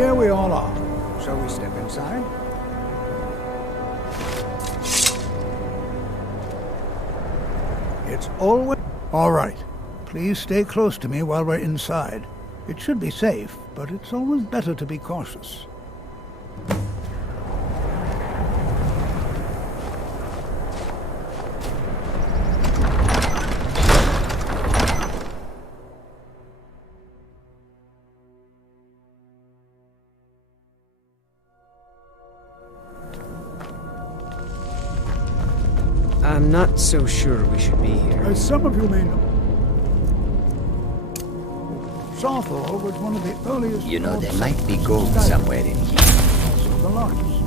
here we all are. Shall we step inside? It's always... All right. Please stay close to me while we're inside. It should be safe, but it's always better to be cautious. I'm not so sure we should be here. As some of you may know, Southall was one of the earliest... You know, there might be gold somewhere in here. Also the largest.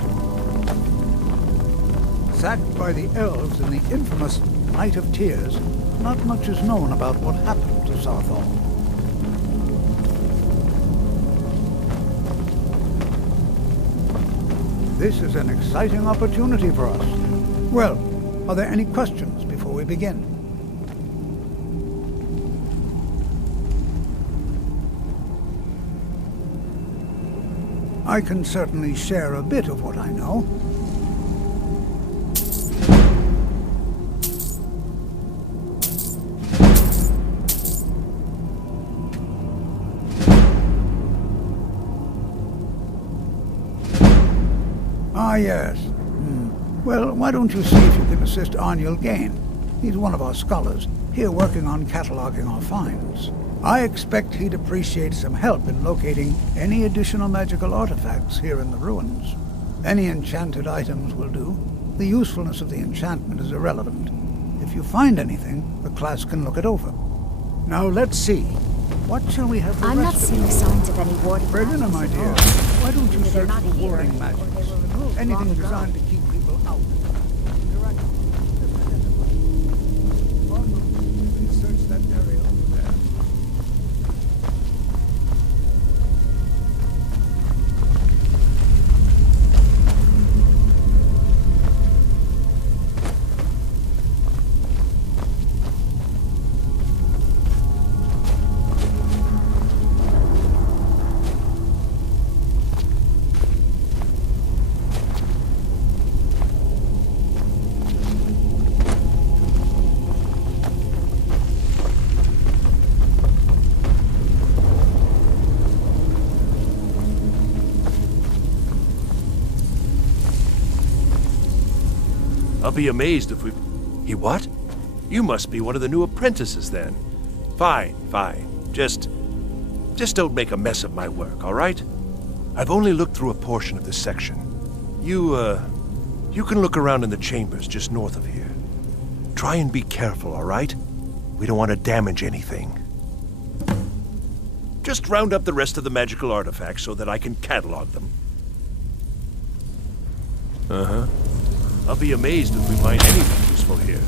Sacked by the elves in the infamous Night of Tears, not much is known about what happened to Southall. This is an exciting opportunity for us. Well, are there any questions before we begin? I can certainly share a bit of what I know. Ah, yes. Well, why don't you see if you can assist Arniel Gain? He's one of our scholars, here working on cataloging our finds. I expect he'd appreciate some help in locating any additional magical artifacts here in the ruins. Any enchanted items will do. The usefulness of the enchantment is irrelevant. If you find anything, the class can look it over. Now let's see. What shall we have the I'm not rest of seeing you? signs of any warding Brendan, my magics at dear, all. why don't you Either they're search not for here, warding or magics? they were removed long Anything ago. designed to keep people out. Please search that area over there. I'll be amazed if we... He what? You must be one of the new apprentices then. Fine, fine. Just don't make a mess of my work, all right? I've only looked through a portion of this section. You can look around in the chambers just north of here. Try and be careful, all right? We don't want to damage anything. Just round up the rest of the magical artifacts so that I can catalog them. Uh-huh. I'll be amazed if we find anything useful here.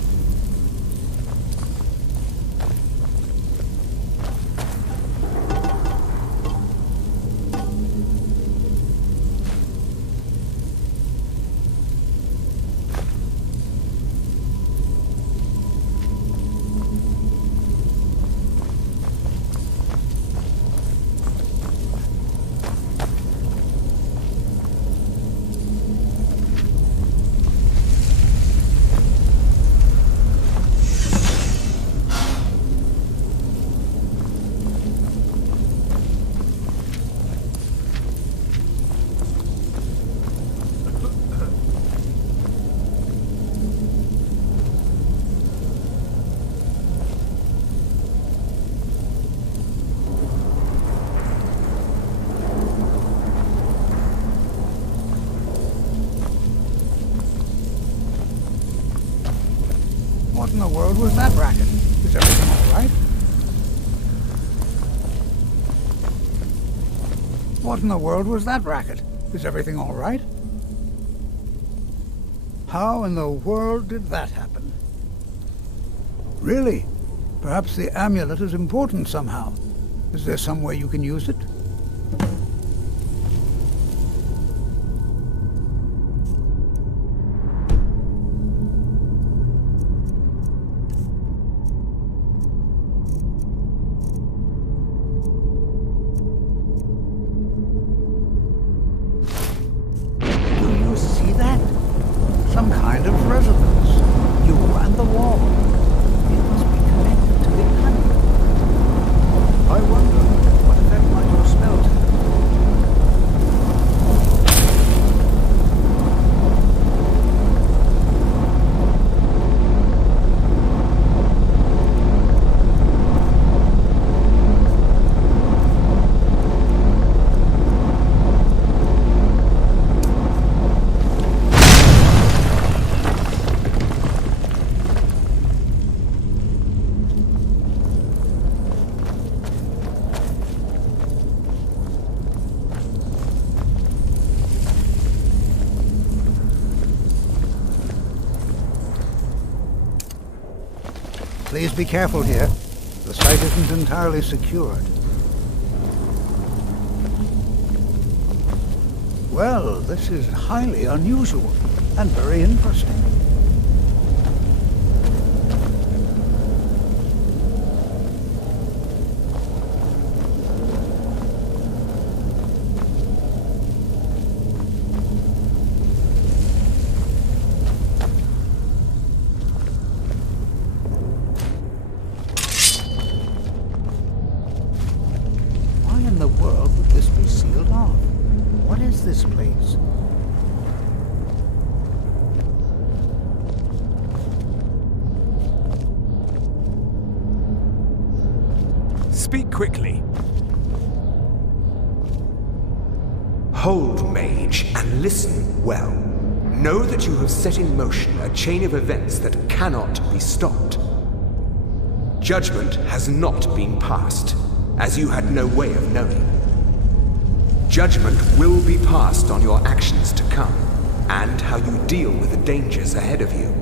What in the world was that racket? Is everything all right? What in the world was that racket? Is everything all right? How in the world did that happen? Really? Perhaps the amulet is important somehow. Is there some way you can use it? Some kind of resonance. You and the wall. It must be connected to the animal. I wonder what effect might your spells have. Please be careful here. The site isn't entirely secured. Well, this is highly unusual and very interesting. This place. Speak quickly. Hold, mage, and listen well. Know that you have set in motion a chain of events that cannot be stopped. Judgment has not been passed, as you had no way of knowing. Judgment will be passed on your actions to come, and how you deal with the dangers ahead of you.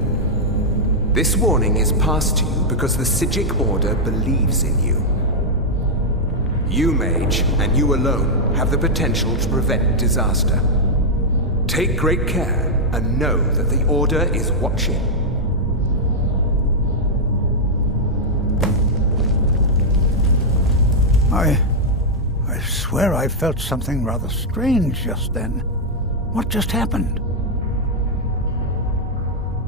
This warning is passed to you because the Psijic Order believes in you. You, mage, and you alone, have the potential to prevent disaster. Take great care, and know that the Order is watching. I swear I felt something rather strange just then. What just happened?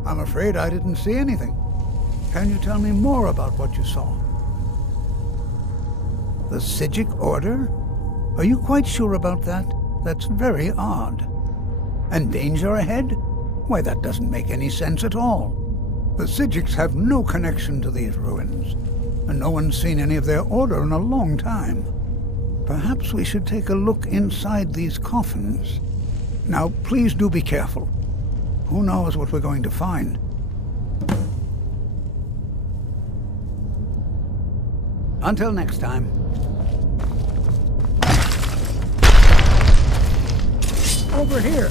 I'm afraid I didn't see anything. Can you tell me more about what you saw? The Psijic Order? Are you quite sure about that? That's very odd. And danger ahead? Why, that doesn't make any sense at all. The Psijics have no connection to these ruins, and no one's seen any of their order in a long time. Perhaps we should take a look inside these coffins. Now, please do be careful. Who knows what we're going to find? Until next time. Over here.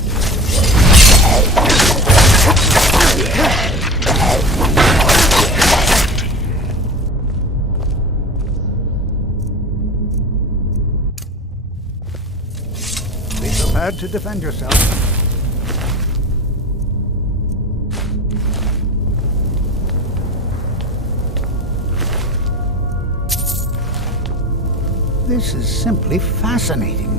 Be prepared to defend yourself. This is simply fascinating.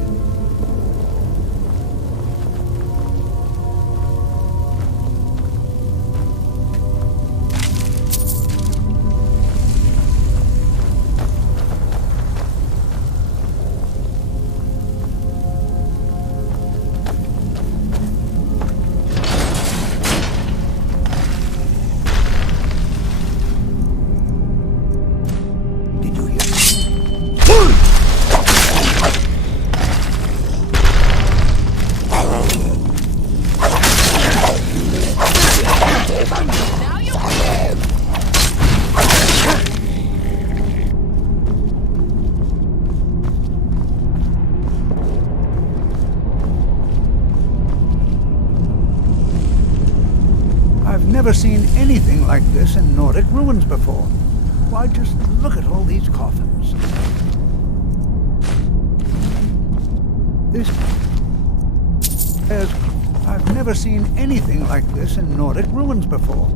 I've never seen anything like this in Nordic ruins before. Why, just look at all these coffins. I've never seen anything like this in Nordic ruins before.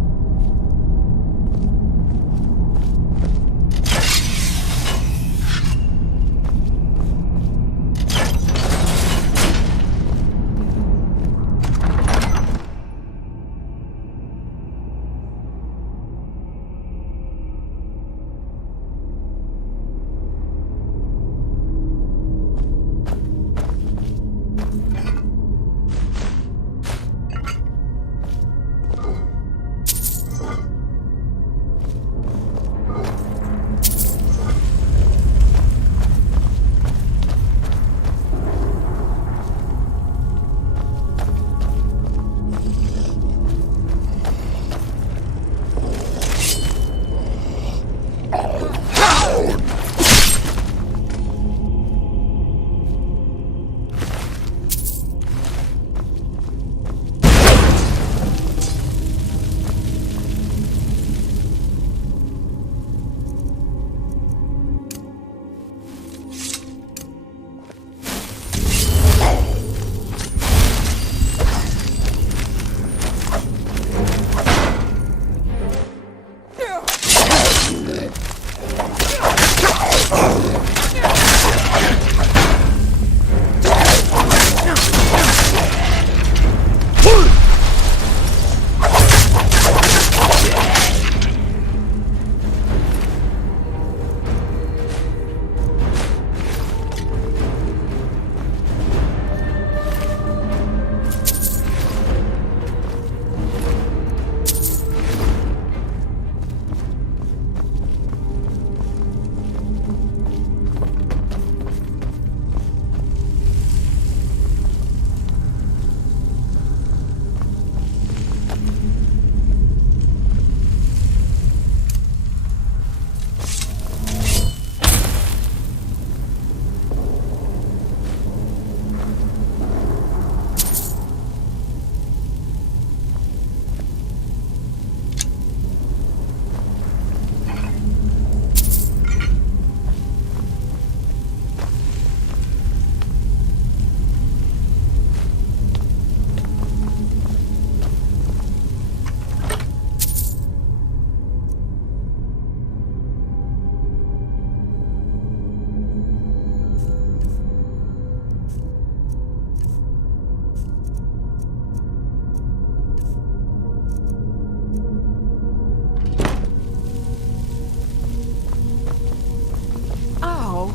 Ow.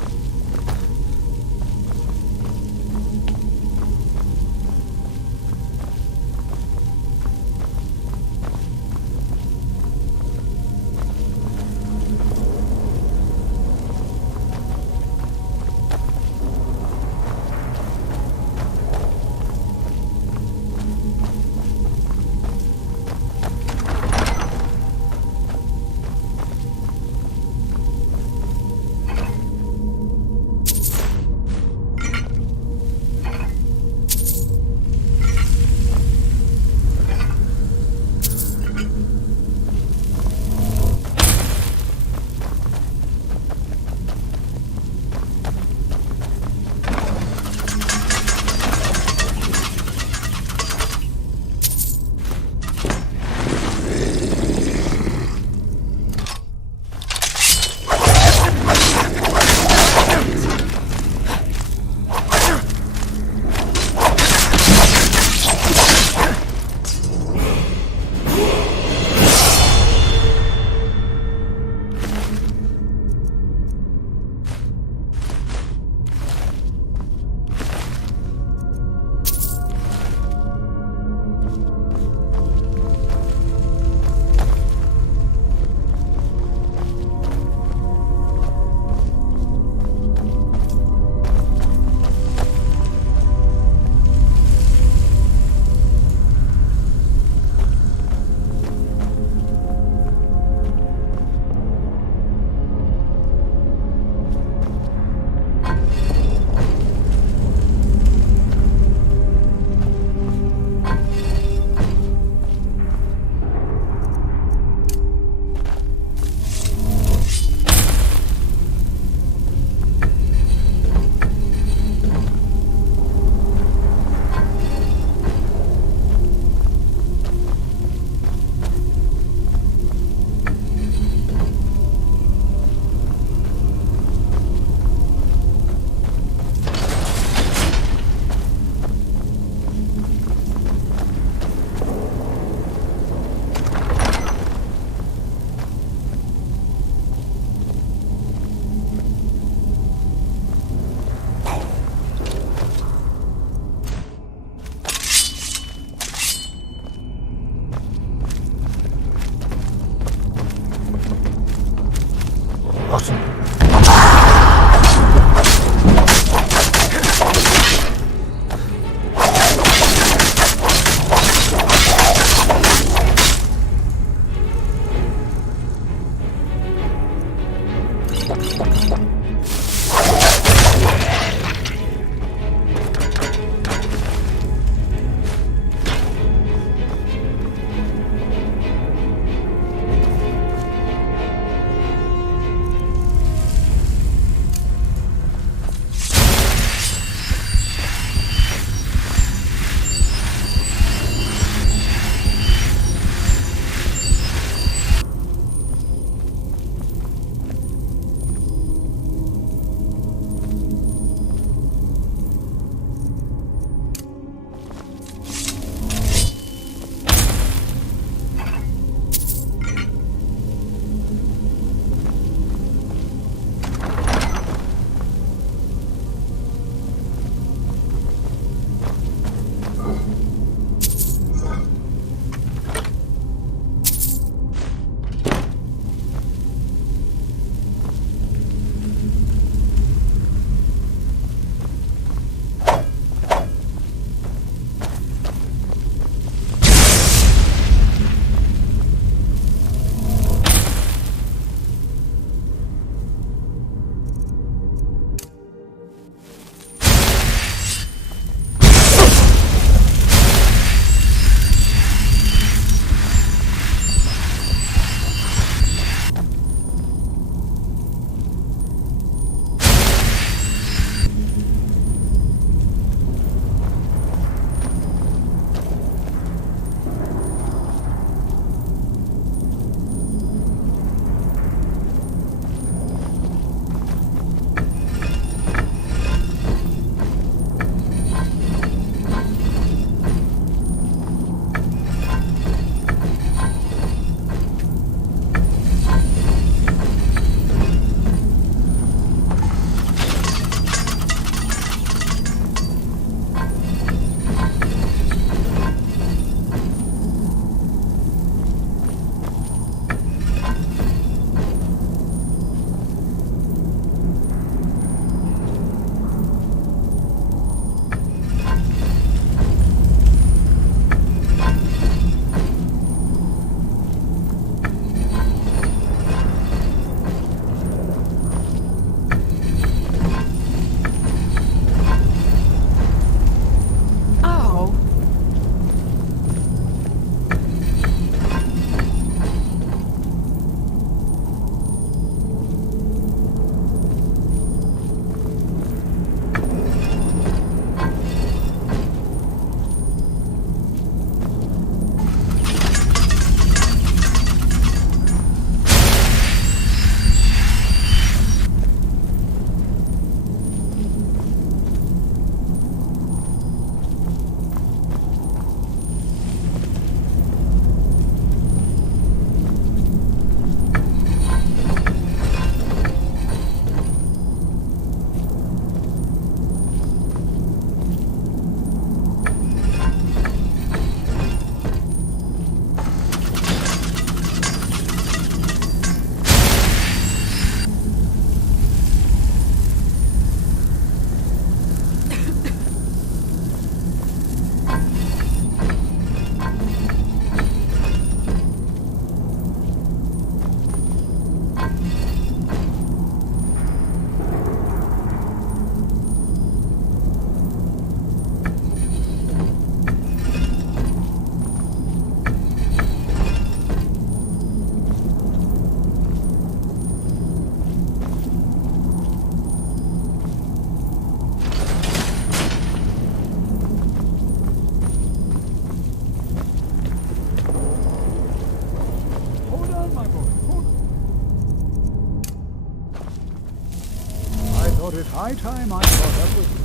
High time I caught up with you.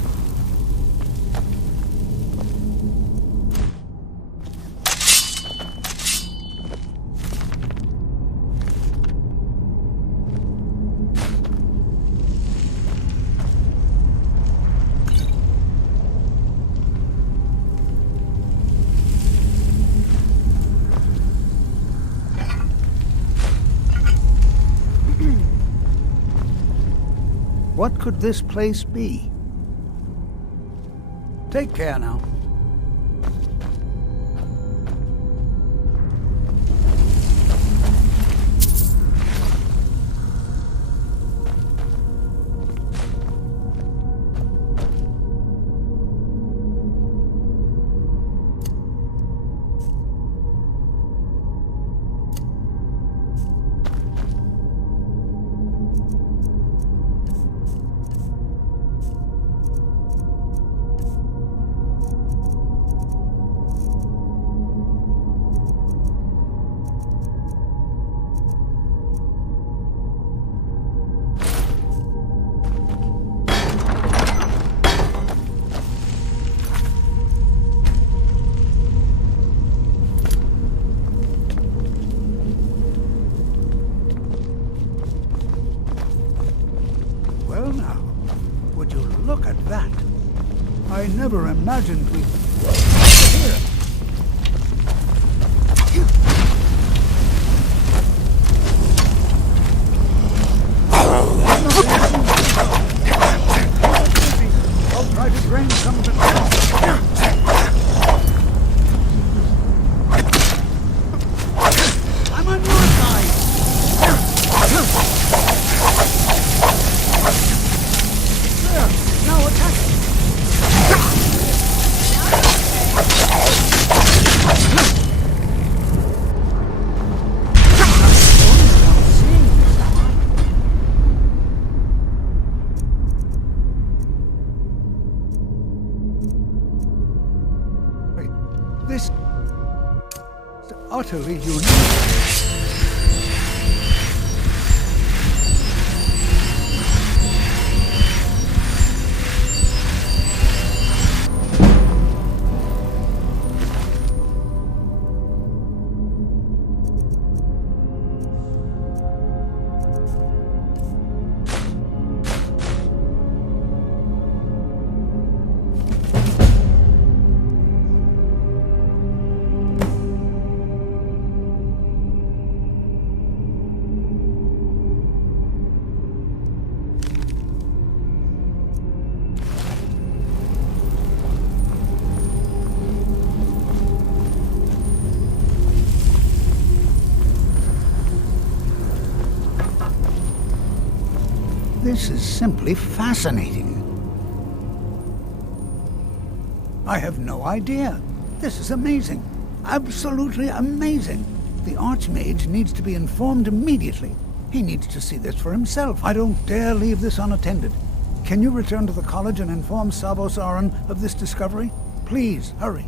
What could this place be? Take care now. Well now, would you look at that? I never imagined we'd... Here! I'll try to drain some of it down. I'm on your side! There! Now attack it! Wait, this is utterly unique. This is simply fascinating. I have no idea. This is amazing. Absolutely amazing. The Archmage needs to be informed immediately. He needs to see this for himself. I don't dare leave this unattended. Can you return to the college and inform Savos Aran of this discovery? Please, hurry.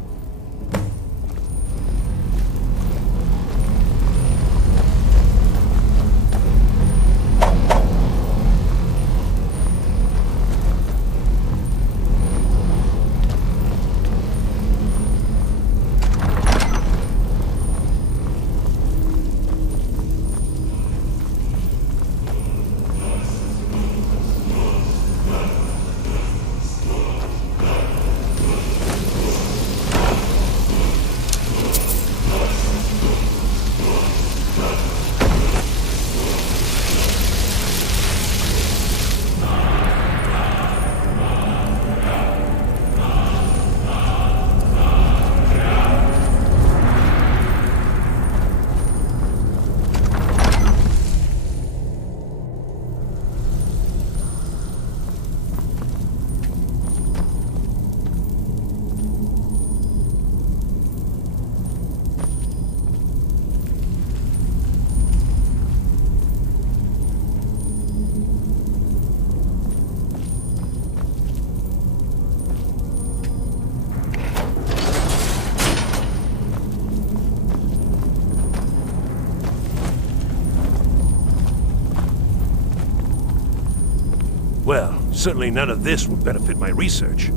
Certainly none of this would benefit my research.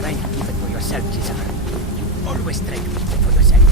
Try to keep it for yourself, Cesar. You always try to keep it for yourself.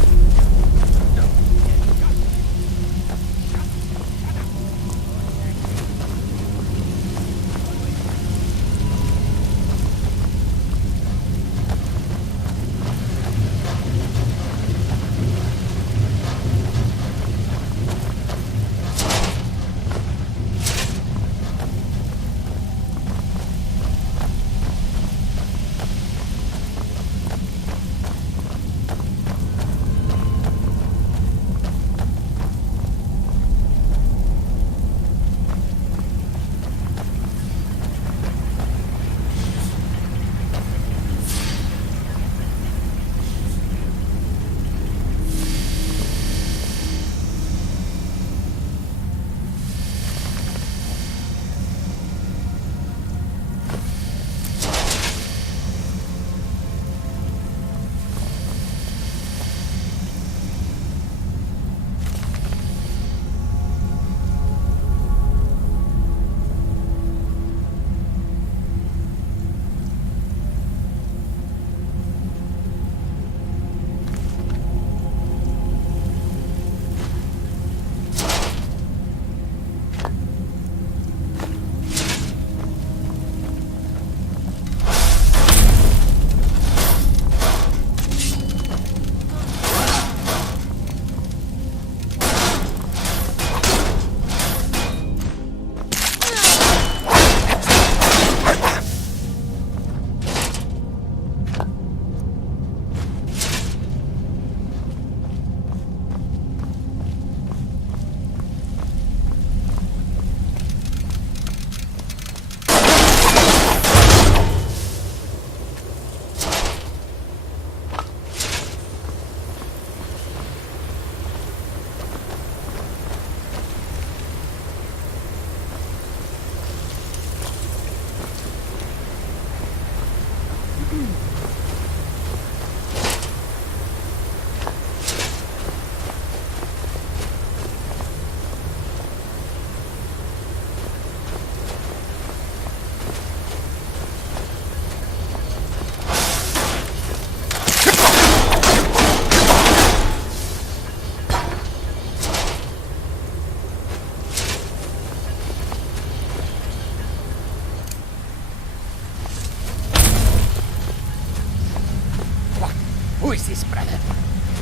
Who is this, brother?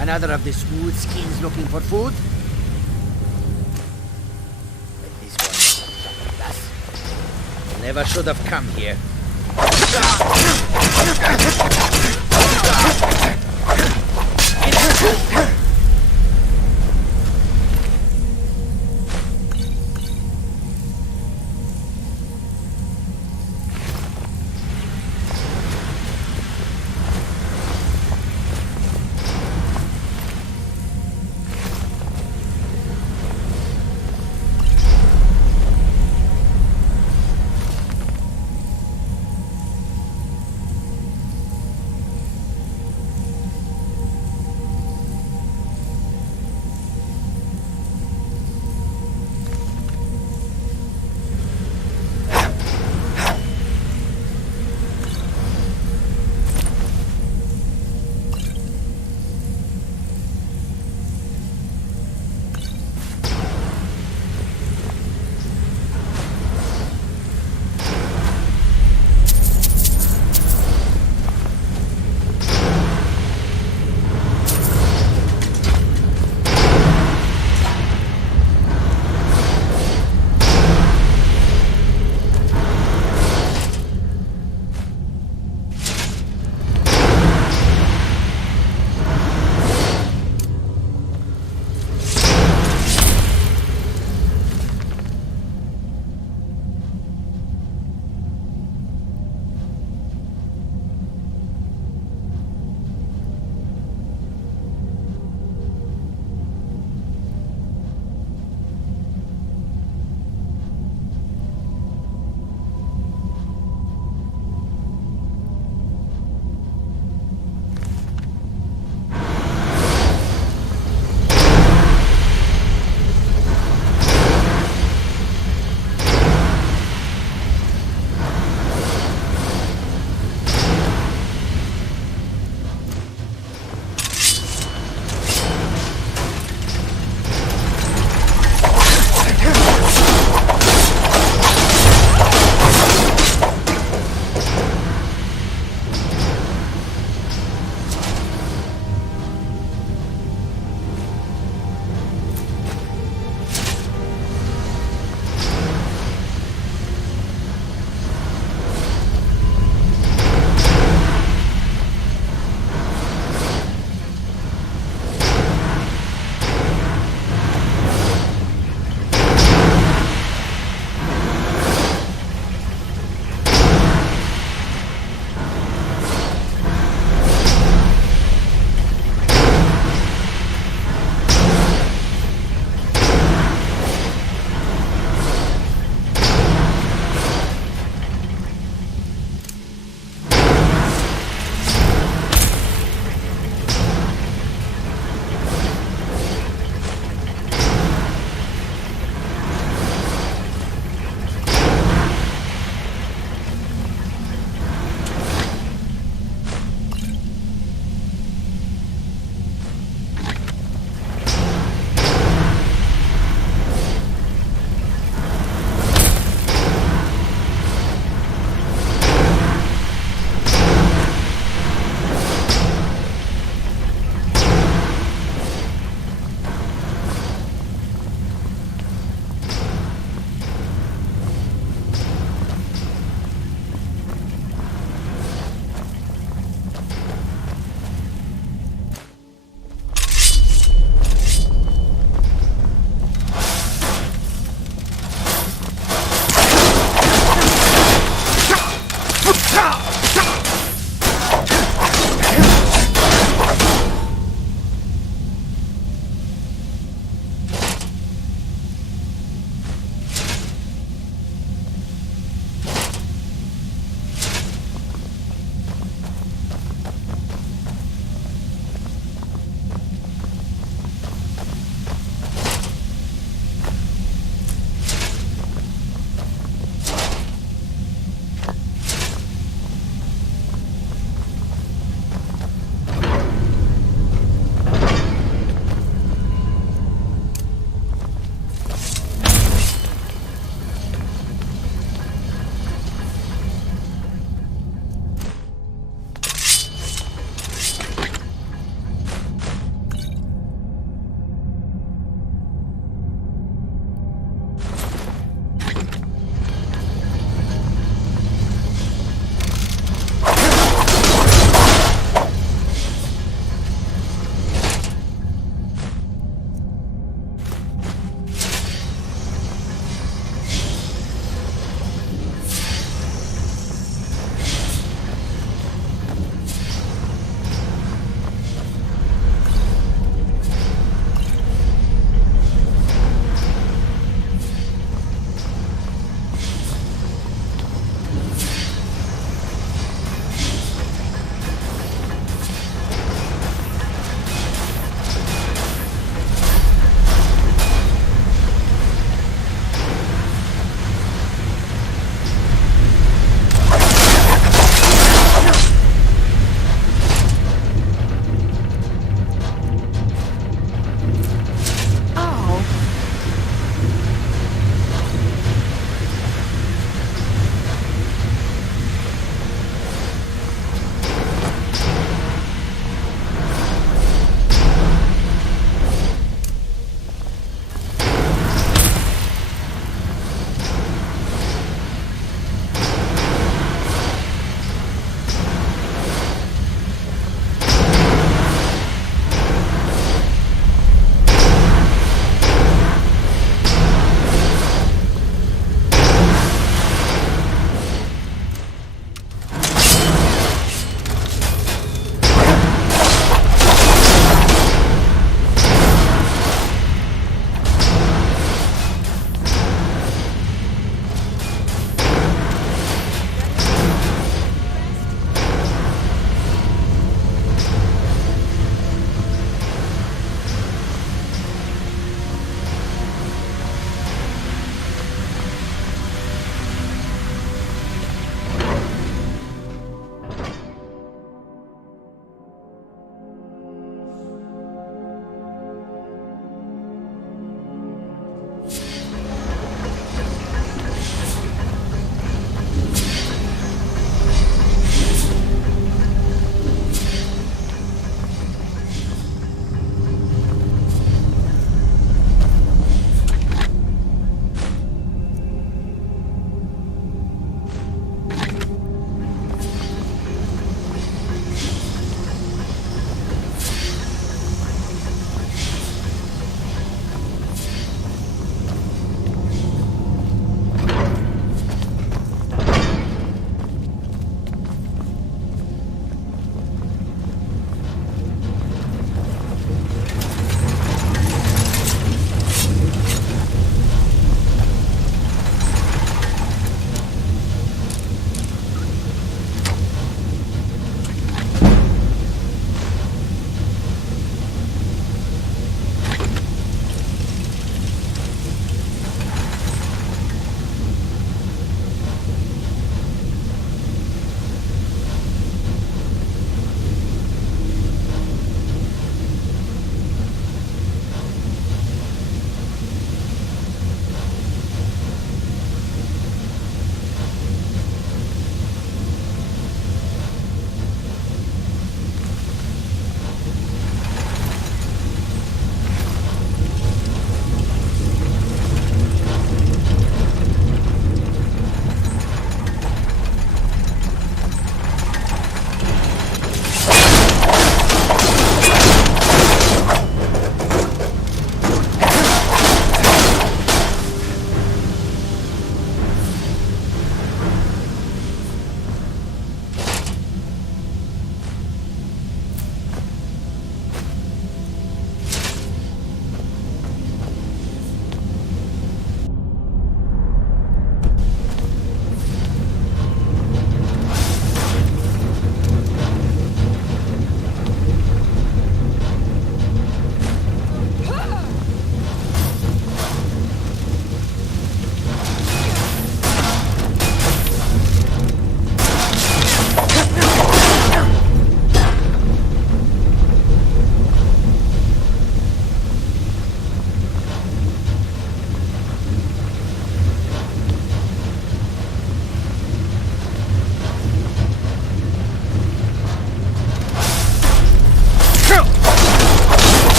Another of the smooth skins looking for food? But this one is not with us. Never should have come here.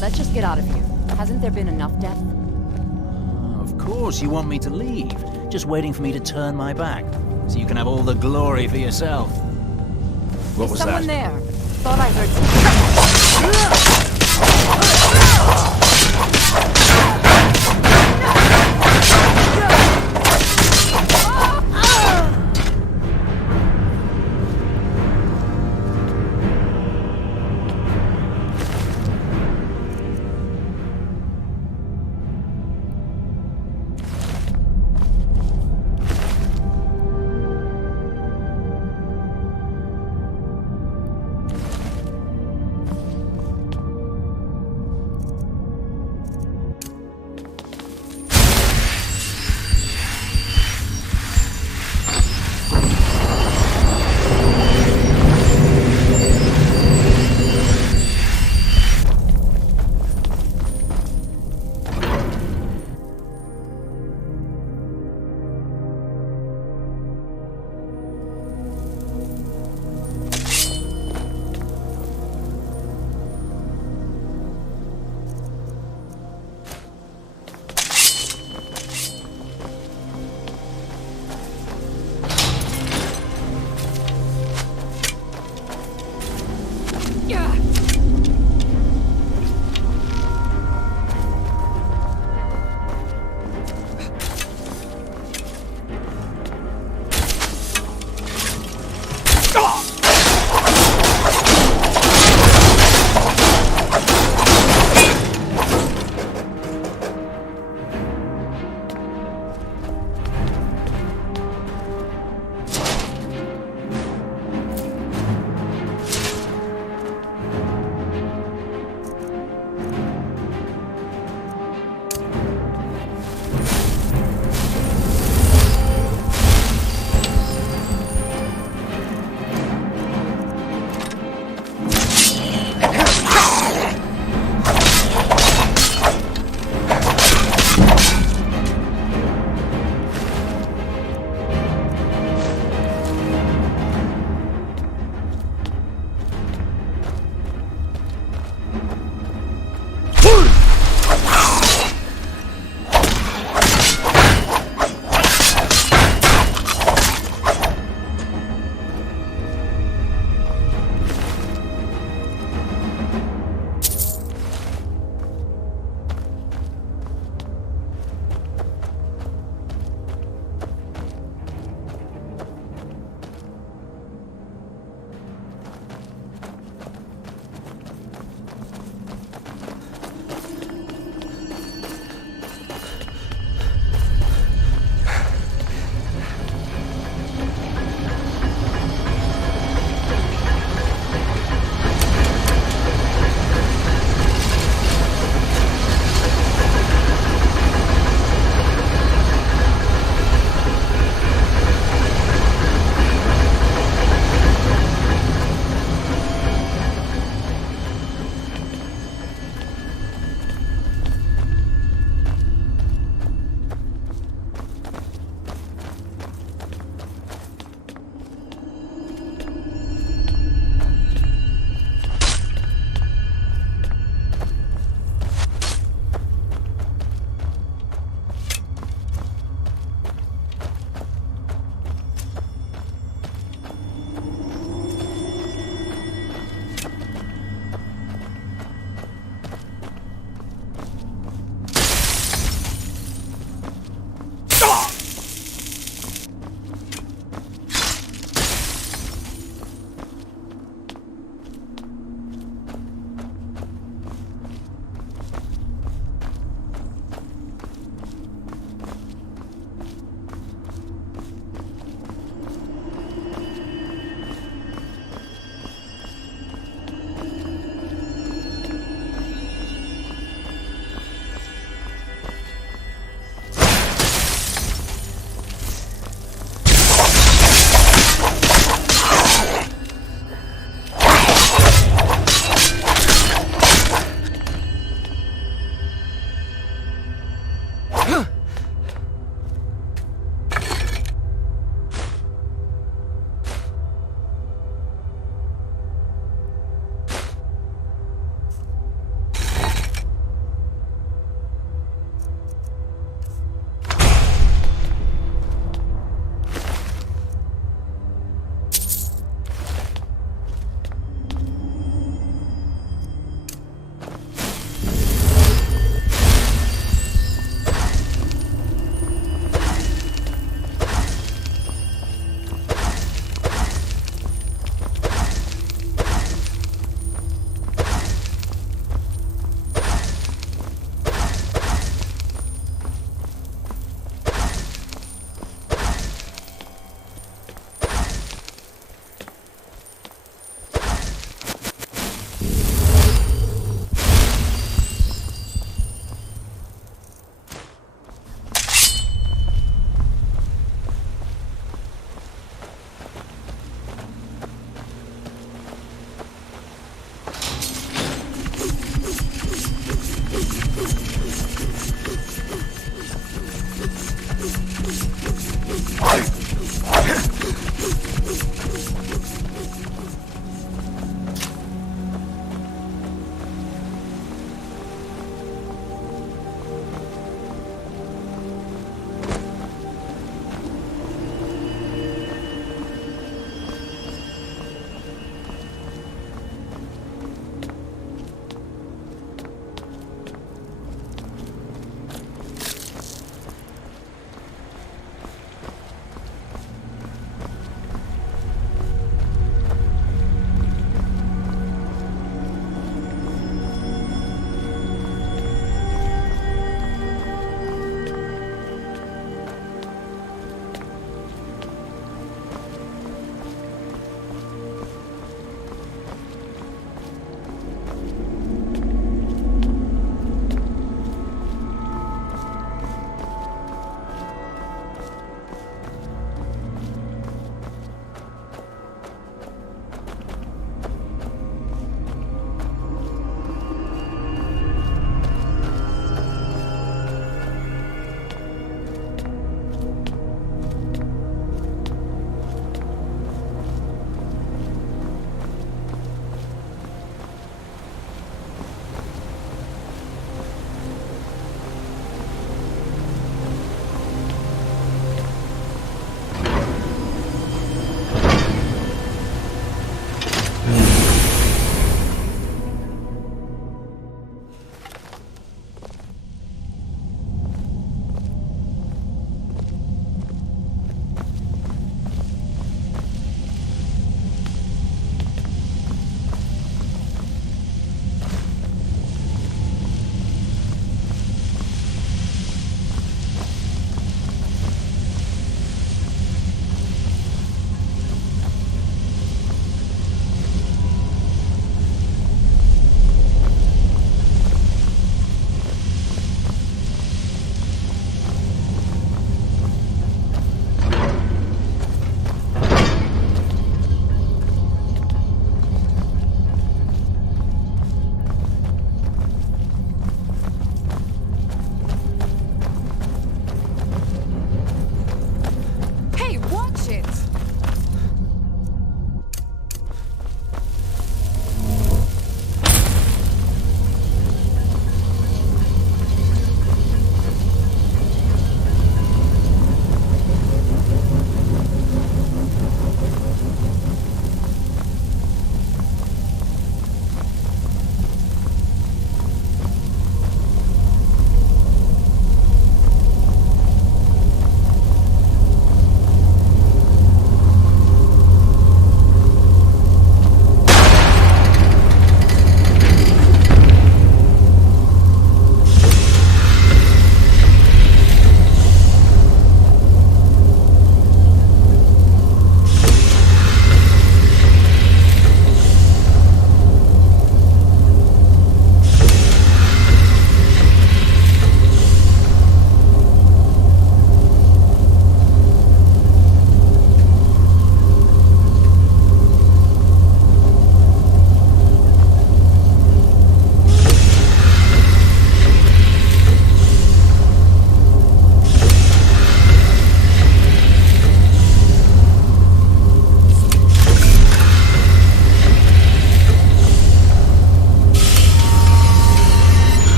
Let's just get out of here. Hasn't there been enough death? Of course you want me to leave. Just waiting for me to turn my back, so you can have all the glory for yourself. What was someone that? There. Thought I heard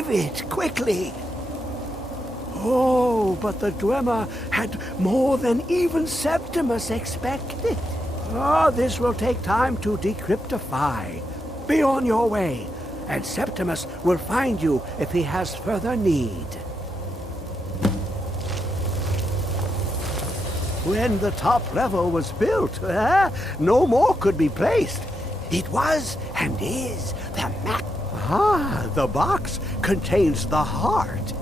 Give it, quickly! Oh, but the Dwemer had more than even Septimus expected. Oh, this will take time to decryptify. Be on your way, and Septimus will find you if he has further need. When the top level was built, no more could be placed. It was and is the map. Ah, the box contains the heart.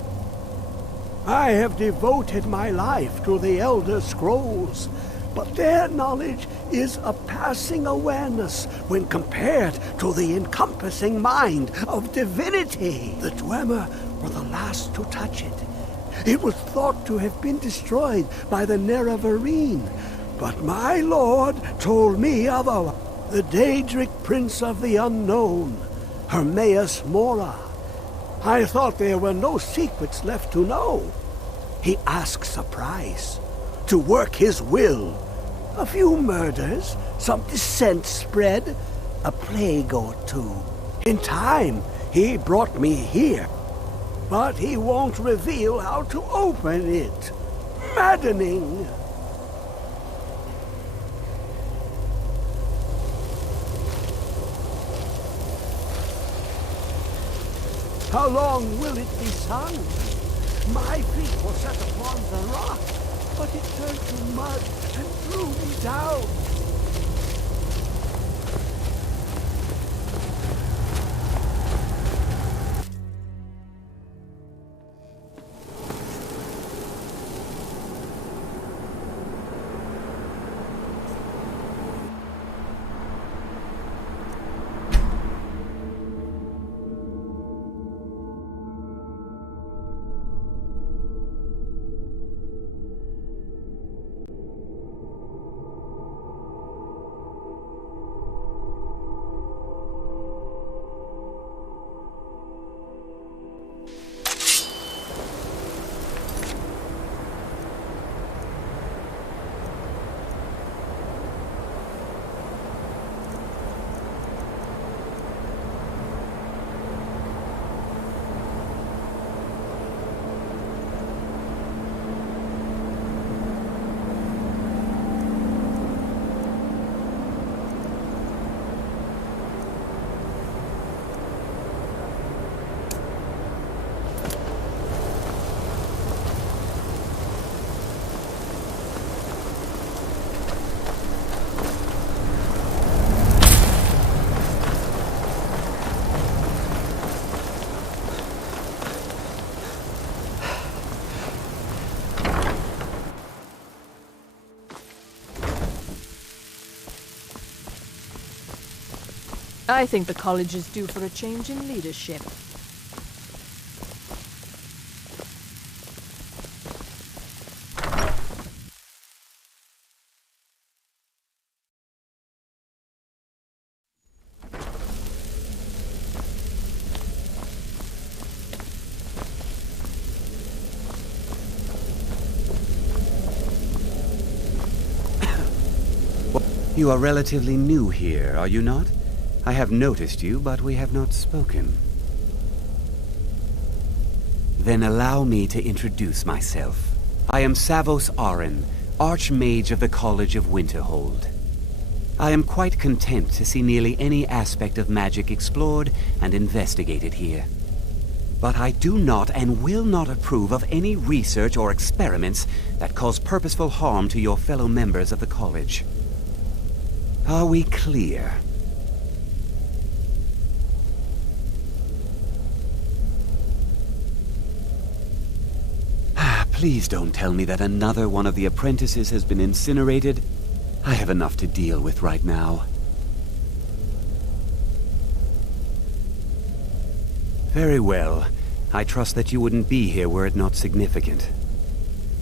I have devoted my life to the Elder Scrolls, but their knowledge is a passing awareness when compared to the encompassing mind of divinity. The Dwemer were the last to touch it. It was thought to have been destroyed by the Nerevarine, but my lord told me otherwise. The Daedric Prince of the Unknown, Hermaeus Mora. I thought there were no secrets left to know. He asks a price, to work his will. A few murders, some dissent spread, a plague or two. In time, he brought me here. But he won't reveal how to open it. Maddening. How long will it be sung? My feet were set upon the rock, but it turned to mud and threw me down. I think the college is due for a change in leadership. You are relatively new here, are you not? I have noticed you, but we have not spoken. Then allow me to introduce myself. I am Savos Arin, Archmage of the College of Winterhold. I am quite content to see nearly any aspect of magic explored and investigated here. But I do not and will not approve of any research or experiments that cause purposeful harm to your fellow members of the college. Are we clear? Please don't tell me that another one of the apprentices has been incinerated. I have enough to deal with right now. Very well. I trust that you wouldn't be here were it not significant.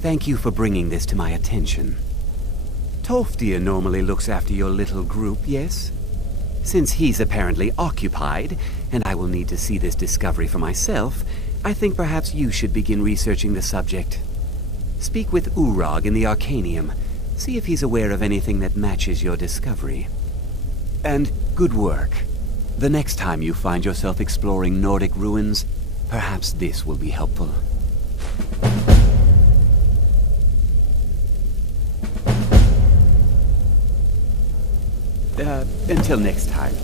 Thank you for bringing this to my attention. Tolfdir normally looks after your little group, yes? Since he's apparently occupied, and I will need to see this discovery for myself, I think perhaps you should begin researching the subject. Speak with Urag in the Arcanium. See if he's aware of anything that matches your discovery. And good work. The next time you find yourself exploring Nordic ruins, Perhaps this will be helpful. Until next time.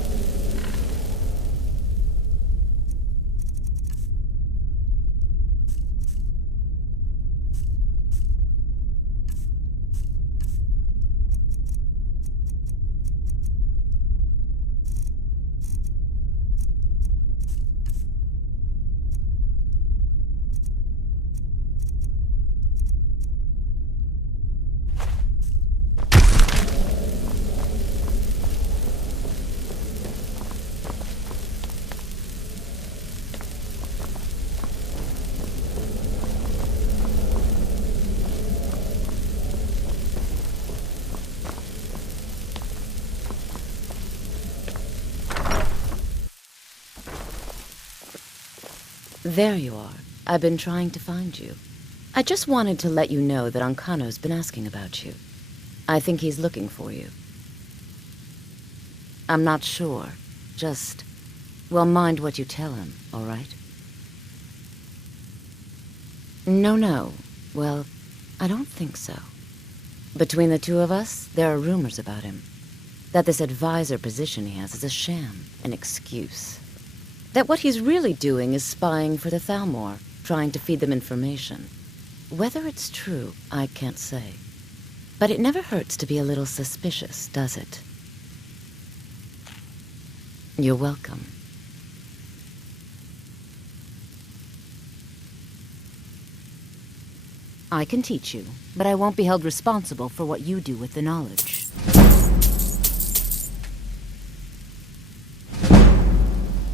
There you are. I've been trying to find you. I just wanted to let you know that Ancano's been asking about you. I think he's looking for you. I'm not sure. Just, well, mind what you tell him, all right? No. Well, I don't think so. Between the two of us, there are rumors about him. That this advisor position he has is a sham, an excuse. That what he's really doing is spying for the Thalmor, trying to feed them information. Whether it's true, I can't say. But it never hurts to be a little suspicious, does it? You're welcome. I can teach you, but I won't be held responsible for what you do with the knowledge.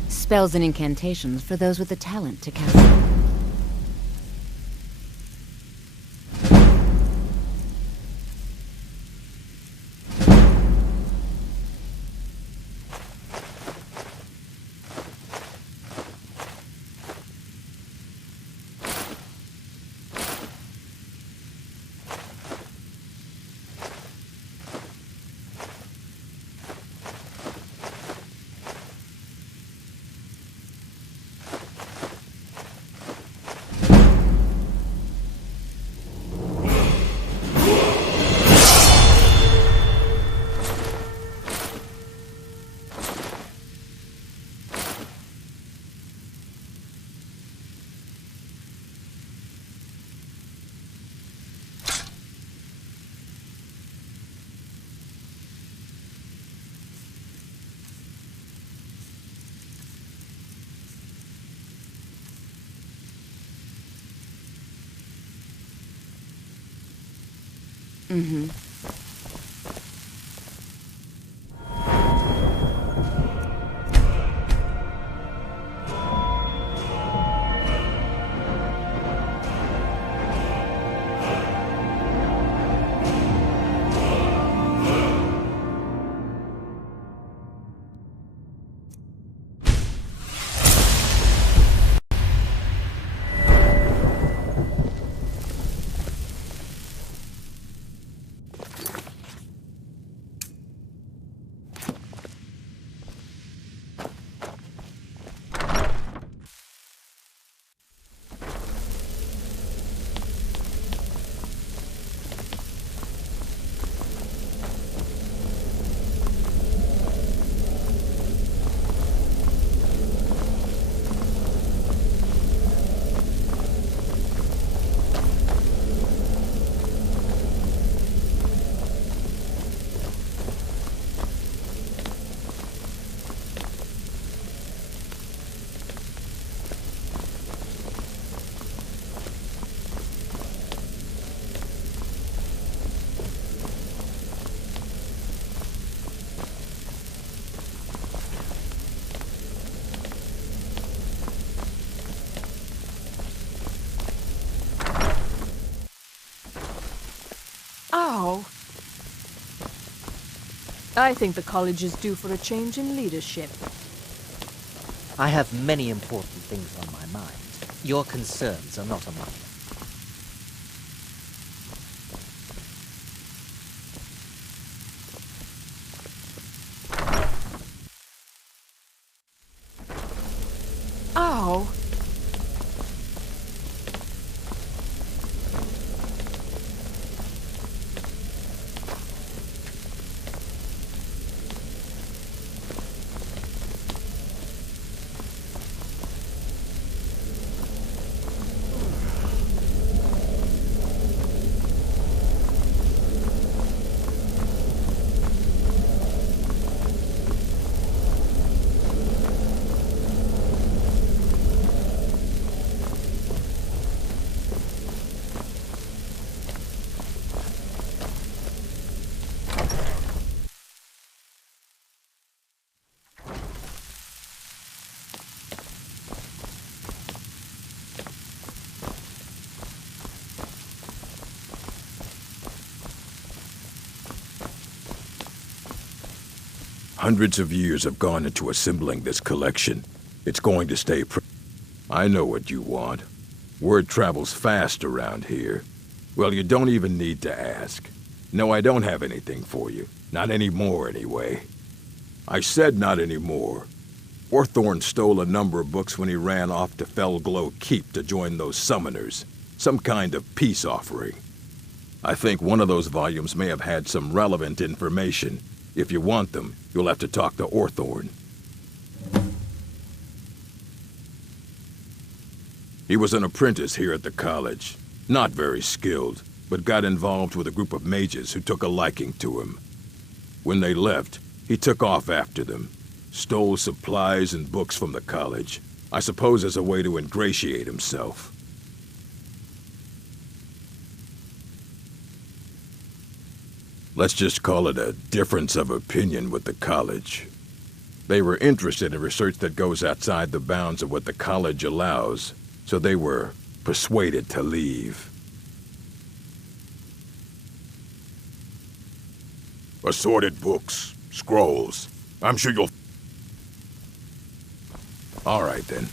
Spells and incantations for those with the talent to cast them. Mm-hmm. Oh. I think the college is due for a change in leadership. I have many important things on my mind. Your concerns are not among them. Oh. Hundreds of years have gone into assembling this collection. It's going to stay I know what you want. Word travels fast around here. Well, you don't even need to ask. No, I don't have anything for you. Not anymore, anyway. I said not anymore. Orthorn stole a number of books when he ran off to Felglow Keep to join those summoners. Some kind of peace offering. I think one of those volumes may have had some relevant information. If you want them, you'll have to talk to Orthorn. He was an apprentice here at the college. Not very skilled, but got involved with a group of mages who took a liking to him. When they left, he took off after them. Stole supplies and books from the college. I suppose as a way to ingratiate himself. Let's just call it a difference of opinion with the college. They were interested in research that goes outside the bounds of what the college allows, so they were persuaded to leave. Assorted books, scrolls. I'm sure you'll... All right, then.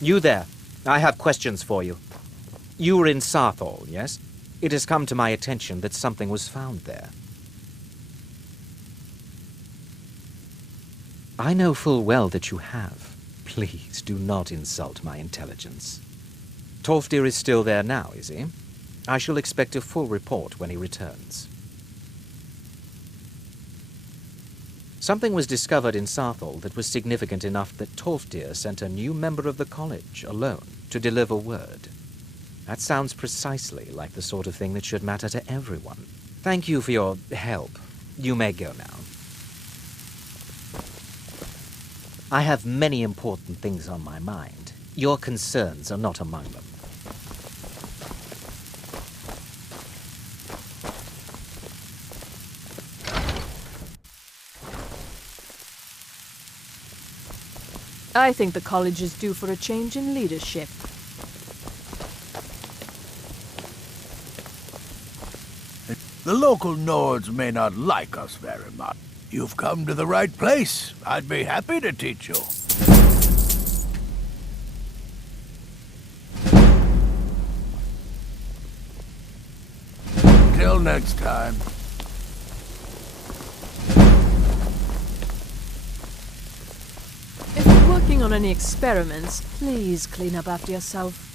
You there. I have questions for you. You were in Sarthal, yes? It has come to my attention that something was found there. I know full well that you have. Please do not insult my intelligence. Tolfdir is still there now, is he? I shall expect a full report when he returns. Something was discovered in Sarthal that was significant enough that Tolfdir sent a new member of the college, alone, to deliver word. That sounds precisely like the sort of thing that should matter to everyone. Thank you for your help. You may go now. I have many important things on my mind. Your concerns are not among them. I think the college is due for a change in leadership. The local Nords may not like us very much. You've come to the right place. I'd be happy to teach you. Till next time. If you're working on any experiments, please clean up after yourself.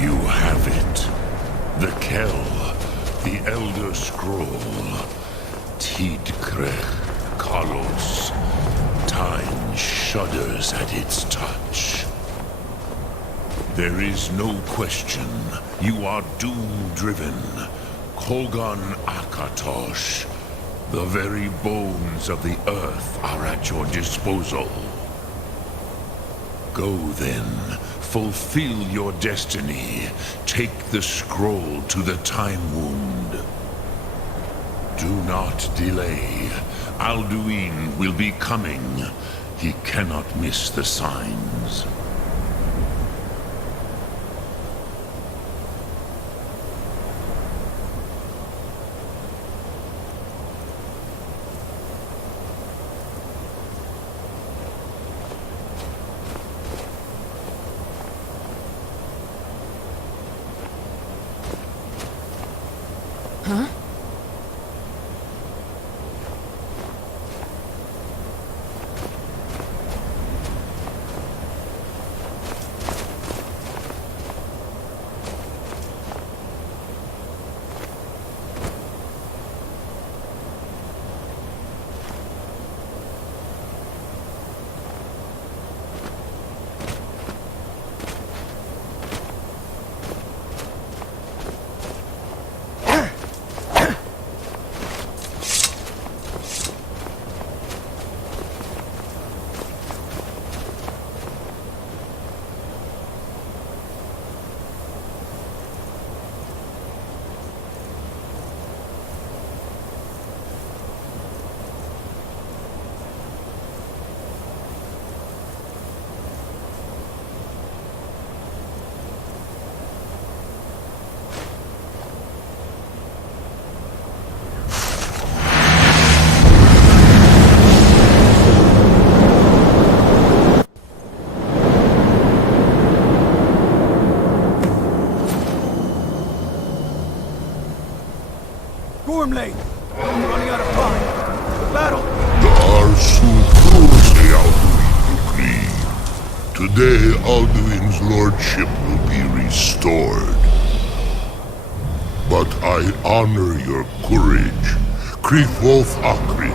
You have it. The Kell, the Elder Scroll. Tidkrech Kalos. Time shudders at its touch. There is no question. You are doom-driven. Kogan Akatosh. The very bones of the earth are at your disposal. Go then. Fulfill your destiny. Take the scroll to the Time Wound. Do not delay. Alduin will be coming. He cannot miss the signs. Huh? Gormley! I'm running out of time. The battle! Today, Alduin's lordship will be restored. But I honor your courage. Kriegwolf Akrin.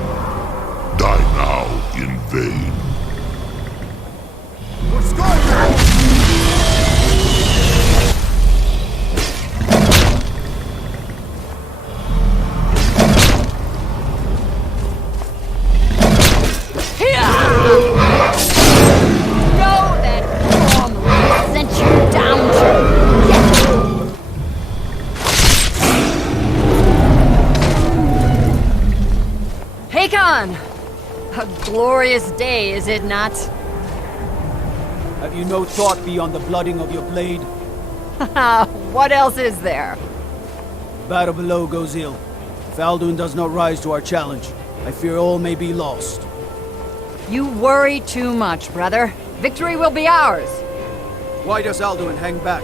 Die now in vain. For Skyrim! A glorious day, is it not? Have you no thought beyond the blooding of your blade? What else is there? Battle below goes ill. If Alduin does not rise to our challenge, I fear all may be lost. You worry too much, brother. Victory will be ours. Why does Alduin hang back?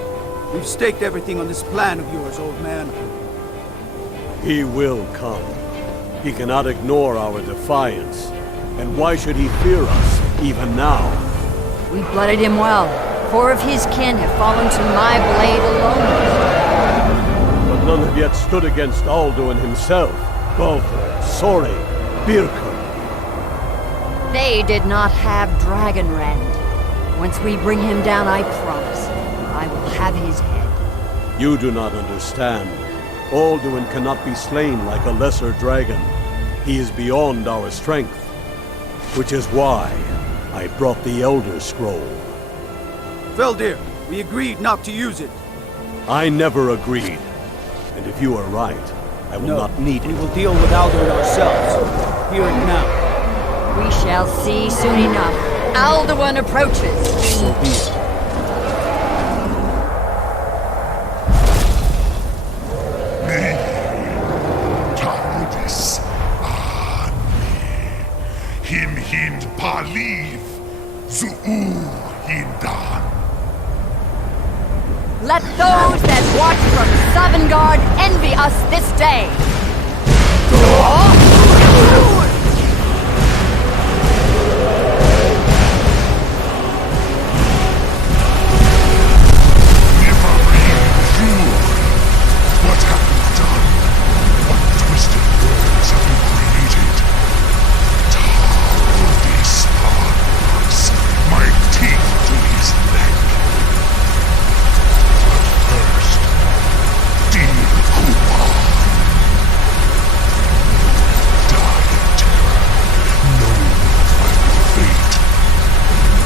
We've staked everything on this plan of yours, old man. He will come. He cannot ignore our defiance. And why should he fear us, even now? We blooded him well. 4 of his kin have fallen to my blade alone. But none have yet stood against Alduin himself. Balthor, Sori, Birka. They did not have Dragonrend. Once we bring him down, I promise, I will have his head. You do not understand. Alduin cannot be slain like a lesser dragon. He is beyond our strength. Which is why I brought the Elder Scroll. Feldir, we agreed not to use it. I never agreed. And if you are right, I will not need it. We will deal with Alduin ourselves. Here and now. We shall see soon enough. Alduin approaches. So be it. Him hind paliv, zu'u hindan. Let those that watch from Sovngarde envy us this day. What have you done? What twisted words have you created? My teeth to his neck. But first, dear Kumar, die in terror, know your final fate.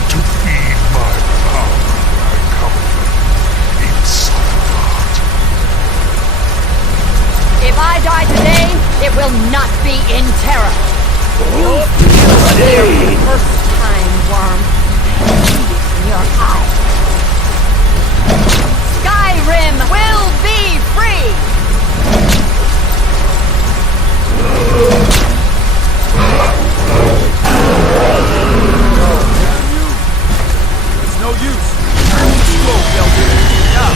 To feed my power I come from in Sovngarde. If I die today, it will not be in terror. You feel the first time, worm. In your eye. Skyrim will be free! It's no use. Slow, Feldir. Now.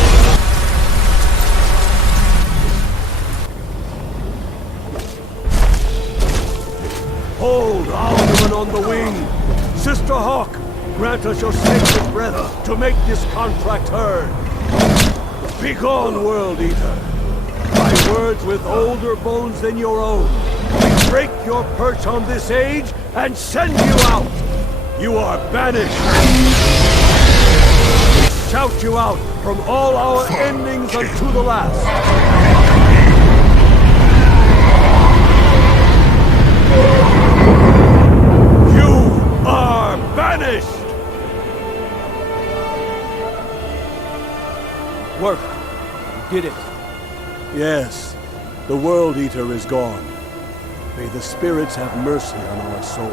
Hold Alduin on the wing! Sister Hawk, grant us your sacred breath to make this contract heard. Begone, World Eater! By words with older bones than your own, we break your perch on this age and send you out! You are banished! We shout you out from all our endings unto the last! Are banished! Work. You did it. Yes, the World Eater is gone. May the spirits have mercy on our souls.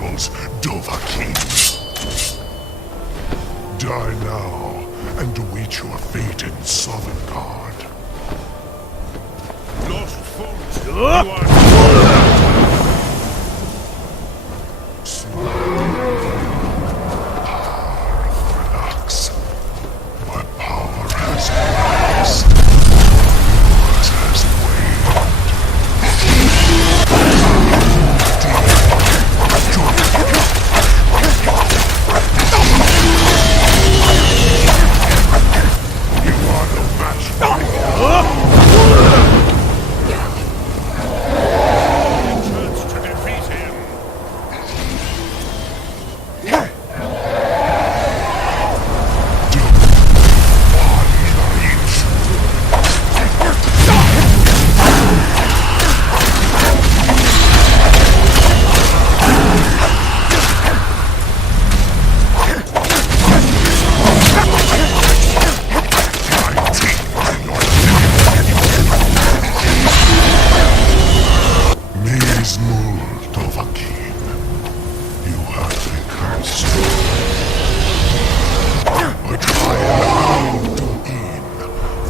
mortals, Dovahkiin. Die now and await your fate in Sovngarde. Lost Fault, you are... Relax. My power has passed. Yours has waned. You are no match for me. Chance to defeat him.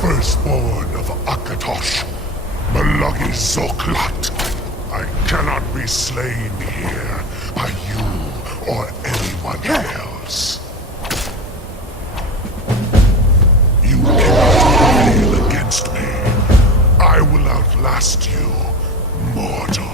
Firstborn of Akatosh, Malagi Zoklat. I cannot be slain here by you or anyone else. You cannot prevail against me. I will outlast you, mortal.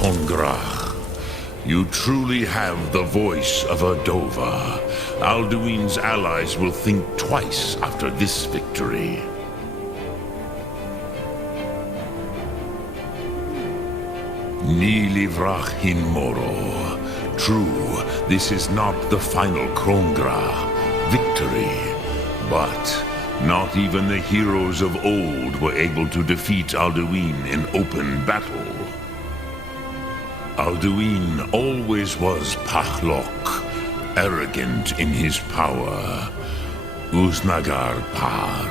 Kongrach, you truly have the voice of a Dova. Alduin's allies will think twice after this victory. Ni livrach hin moro. True, this is not the final Kongrach victory, but not even the heroes of old were able to defeat Alduin in open battle. Alduin always was Pahlok, arrogant in his power. Uznagar Par,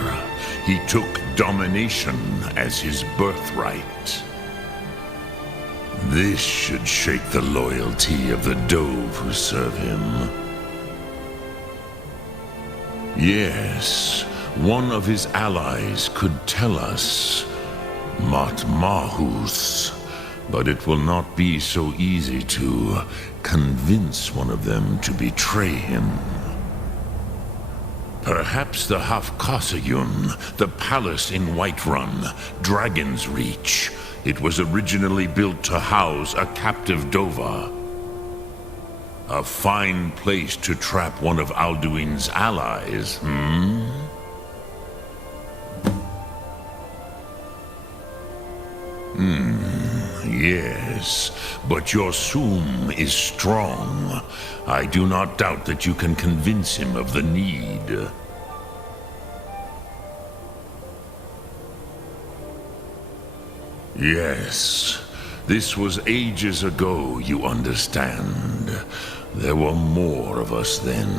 he took domination as his birthright. This should shake the loyalty of the Dove who serve him. Yes, one of his allies could tell us, Matmahus. But it will not be so easy to convince one of them to betray him. Perhaps the Hafkasayun, the palace in Whiterun, Dragon's Reach. It was originally built to house a captive Dova. A fine place to trap one of Alduin's allies, Yes, but your Sum is strong. I do not doubt that you can convince him of the need. Yes, this was ages ago, you understand. There were more of us then.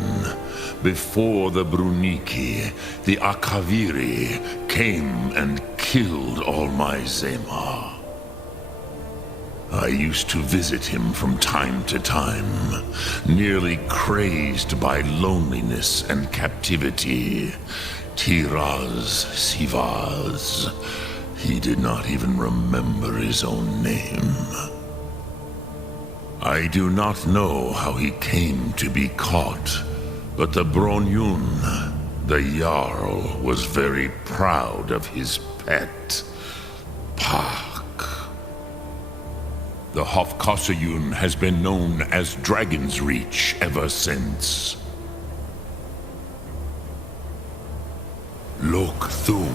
Before the Bruniki, the Akaviri came and killed all my Zema. I used to visit him from time to time, nearly crazed by loneliness and captivity. Tiraz Sivaz. He did not even remember his own name. I do not know how he came to be caught, but the Bronyun, the Jarl, was very proud of his pet, Pak. The Hofkasayun has been known as Dragon's Reach ever since. Lok Thum.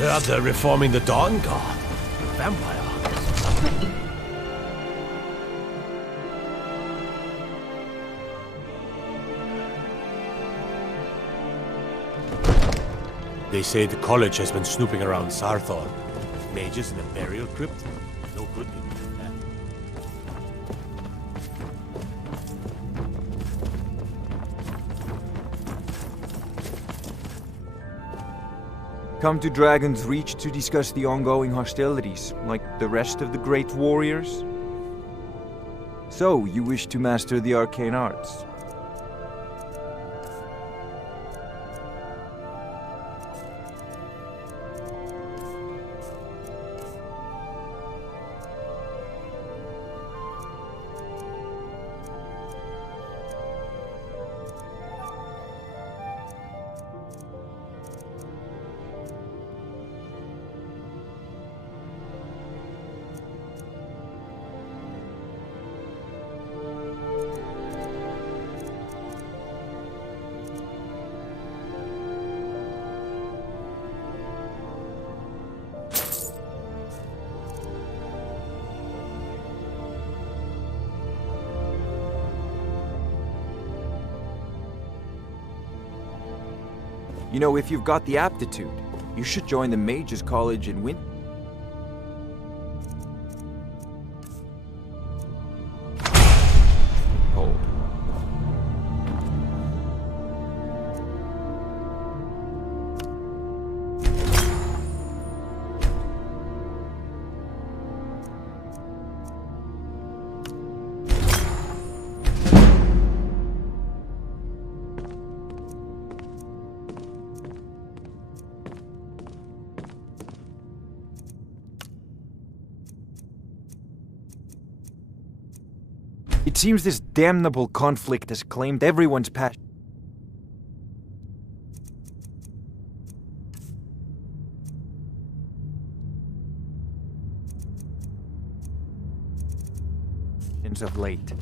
They're reforming the Dawn Guard. Vampire hunters. They say the college has been snooping around Sarthor. Mages in the burial crypt? No good to do that. Come to Dragon's Reach to discuss the ongoing hostilities, like the rest of the great warriors? So, you wish to master the arcane arts? You know, if you've got the aptitude, you should join the Mages College in Win. Hold. It seems this damnable conflict has claimed everyone's passion. Of late.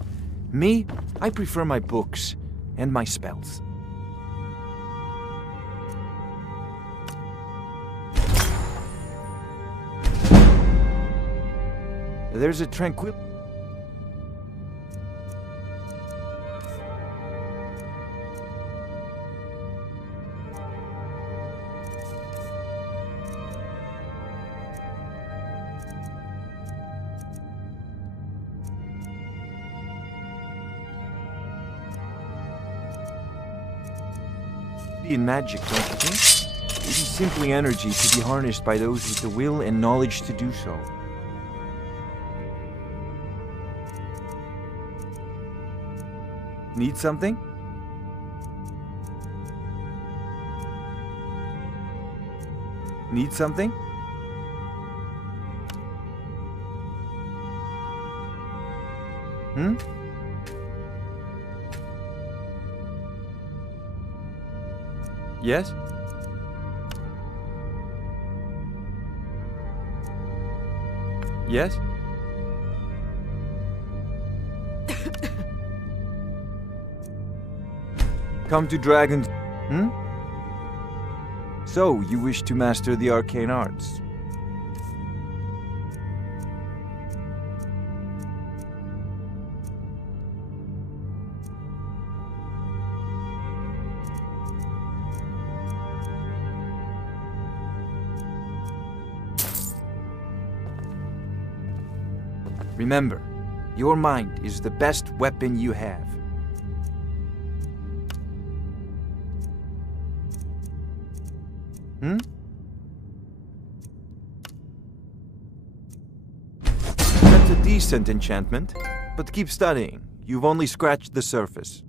Me, I prefer my books and my spells. There's a tranquil... in magic, don't you think? It is simply energy to be harnessed by those with the will and knowledge to do so. Need something? Need something? Hmm? Yes? Yes? Come to Dragon's... Hmm? So, you wish to master the arcane arts? Remember, your mind is the best weapon you have. Hmm? That's a decent enchantment, but keep studying. You've only scratched the surface.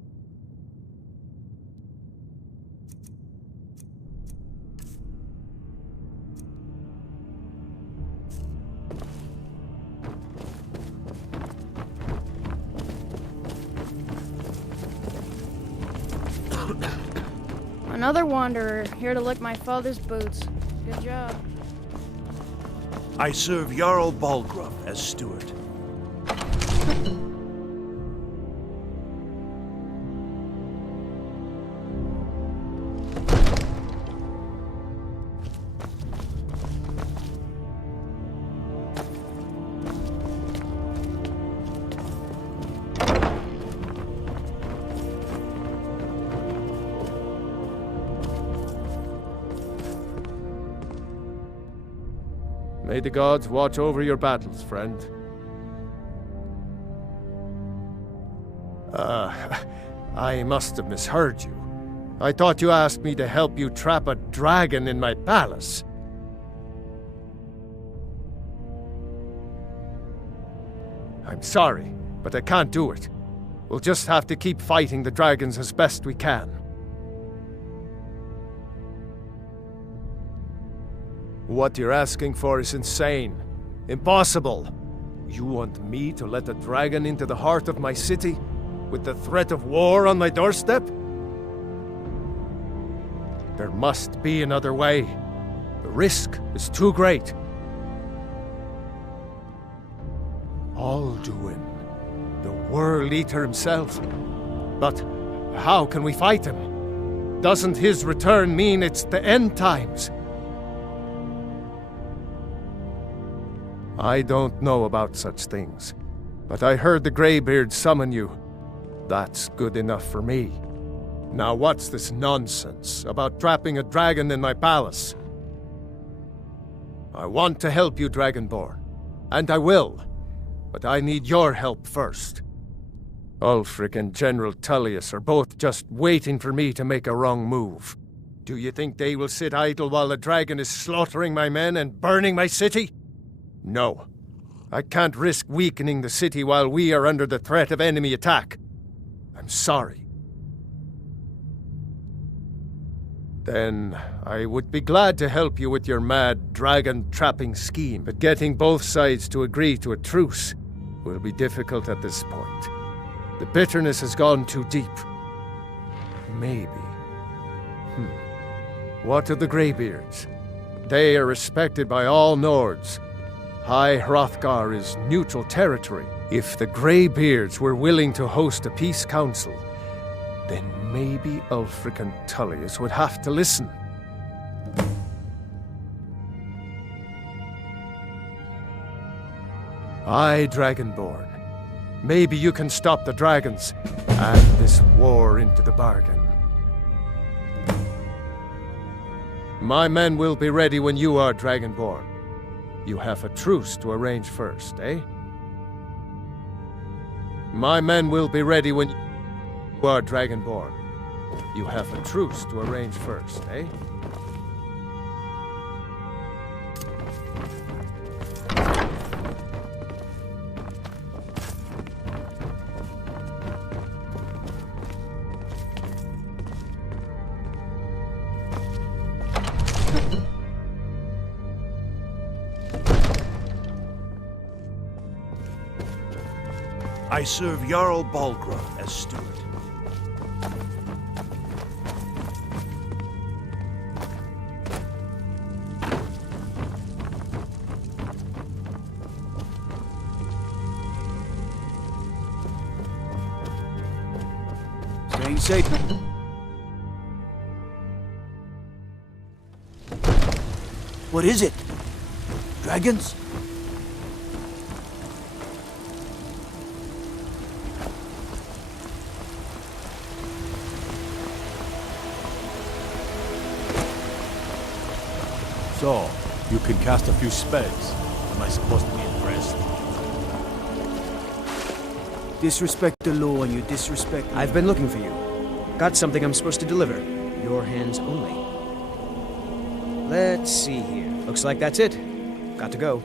Another wanderer, here to lick my father's boots. Good job. I serve Jarl Balgruuf as steward. May the gods watch over your battles, friend. I must have misheard you. I thought you asked me to help you trap a dragon in my palace. I'm sorry, but I can't do it. We'll just have to keep fighting the dragons as best we can. What you're asking for is insane. Impossible. You want me to let a dragon into the heart of my city, with the threat of war on my doorstep? There must be another way. The risk is too great. Alduin, the World Eater himself. But how can we fight him? Doesn't his return mean it's the end times? I don't know about such things, but I heard the Greybeard summon you. That's good enough for me. Now what's this nonsense about trapping a dragon in my palace? I want to help you, Dragonborn, and I will, but I need your help first. Ulfric and General Tullius are both just waiting for me to make a wrong move. Do you think they will sit idle while the dragon is slaughtering my men and burning my city? No. I can't risk weakening the city while we are under the threat of enemy attack. I'm sorry. Then I would be glad to help you with your mad dragon-trapping scheme, but getting both sides to agree to a truce will be difficult at this point. The bitterness has gone too deep. Maybe. What of the Greybeards? They are respected by all Nords. High Hrothgar is neutral territory. If the Greybeards were willing to host a peace council, then maybe Ulfric and Tullius would have to listen. Aye, Dragonborn. Maybe you can stop the dragons, and this war into the bargain. My men will be ready when you are, Dragonborn. You have a truce to arrange first, eh? My men will be ready when you are, Dragonborn. You have a truce to arrange first, eh? I serve Jarl Balgruuf as steward. Staying safe. What is it? Dragons? So, you can cast a few spells. Am I supposed to be impressed? Disrespect the law and you disrespect me. I've been looking for you. Got something I'm supposed to deliver. Your hands only. Let's see here. Looks like that's it. Got to go.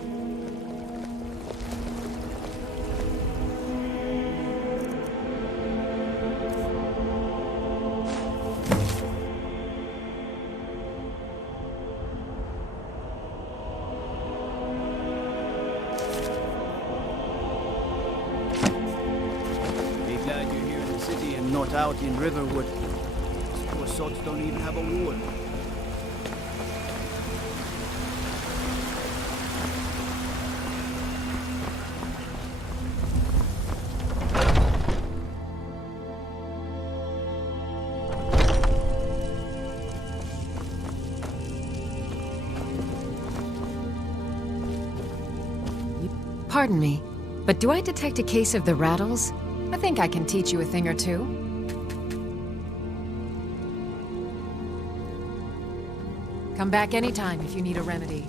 Not out in Riverwood. These poor sods don't even have a ward. Pardon me, but do I detect a case of the rattles? I think I can teach you a thing or two. Come back anytime if you need a remedy.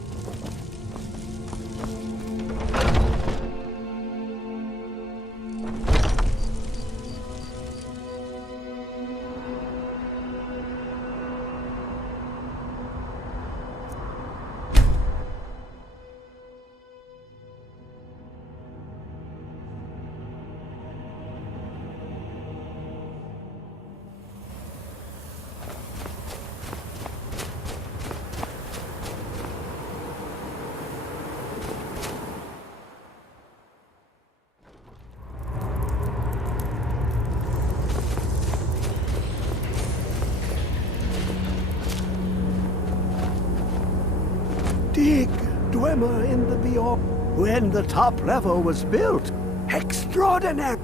glimmer in the beyond. When the top level was built, extraordinary.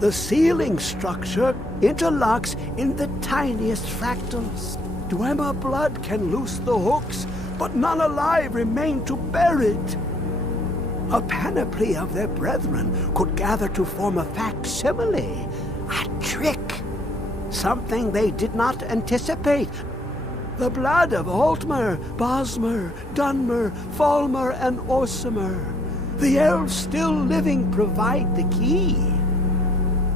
The ceiling structure interlocks in the tiniest fractals. Dwemer blood can loose the hooks, but none alive remain to bear it. A panoply of their brethren could gather to form a facsimile, a trick, something they did not anticipate. The blood of Altmer, Bosmer, Dunmer, Falmer, and Orsimer. The elves still living provide the key.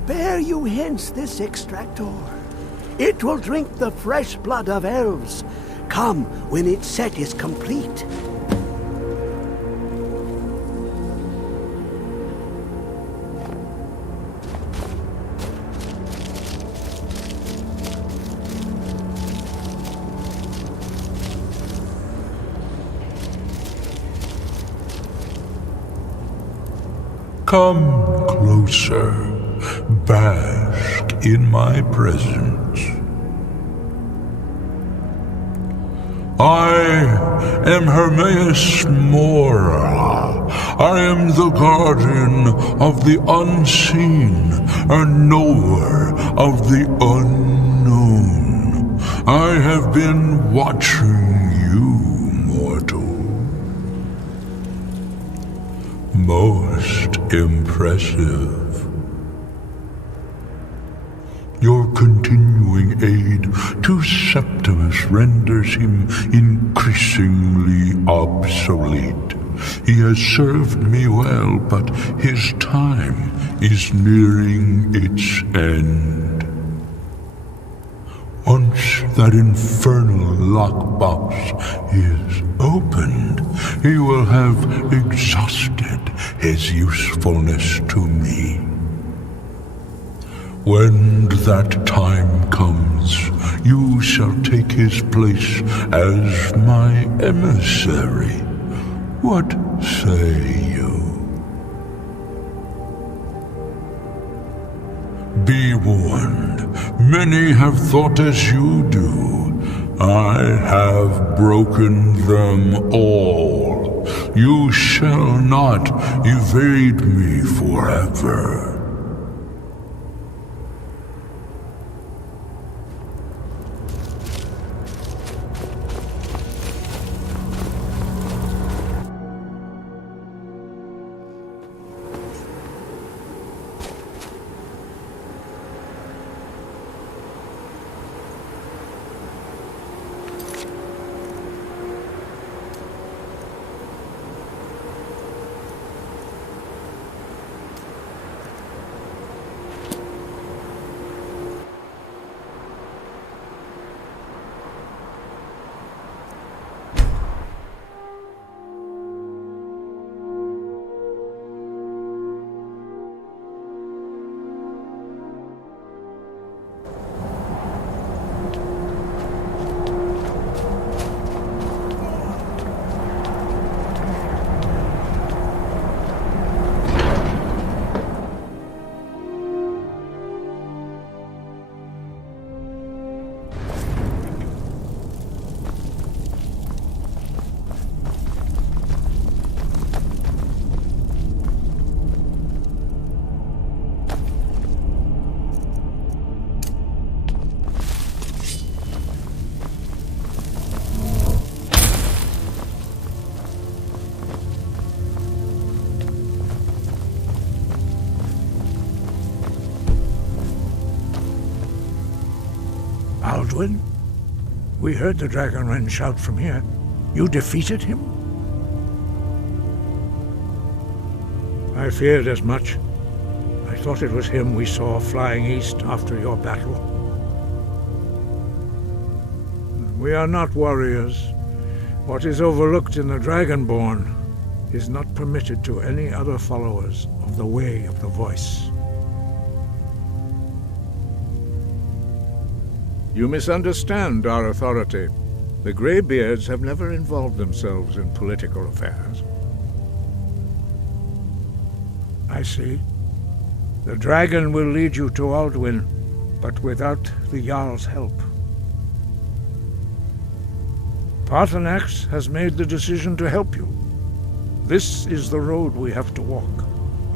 Bear you hence this extractor. It will drink the fresh blood of elves. Come when its set is complete. Come closer, bask in my presence. I am Hermaeus Mora. I am the guardian of the unseen, a knower of the unknown. I have been watching you, mortal. Most impressive. Your continuing aid to Septimus renders him increasingly obsolete. He has served me well, but his time is nearing its end. Once that infernal lockbox is opened, he will have exhausted his usefulness to me. When that time comes, you shall take his place as my emissary. What say you? Be warned, many have thought as you do. I have broken them all. You shall not evade me forever. Alduin? We heard the Dragonren shout from here. You defeated him? I feared as much. I thought it was him we saw flying east after your battle. We are not warriors. What is overlooked in the Dragonborn is not permitted to any other followers of the Way of the Voice. You misunderstand our authority. The Greybeards have never involved themselves in political affairs. I see. The dragon will lead you to Alduin, but without the Jarl's help. Paarthurnax has made the decision to help you. This is the road we have to walk.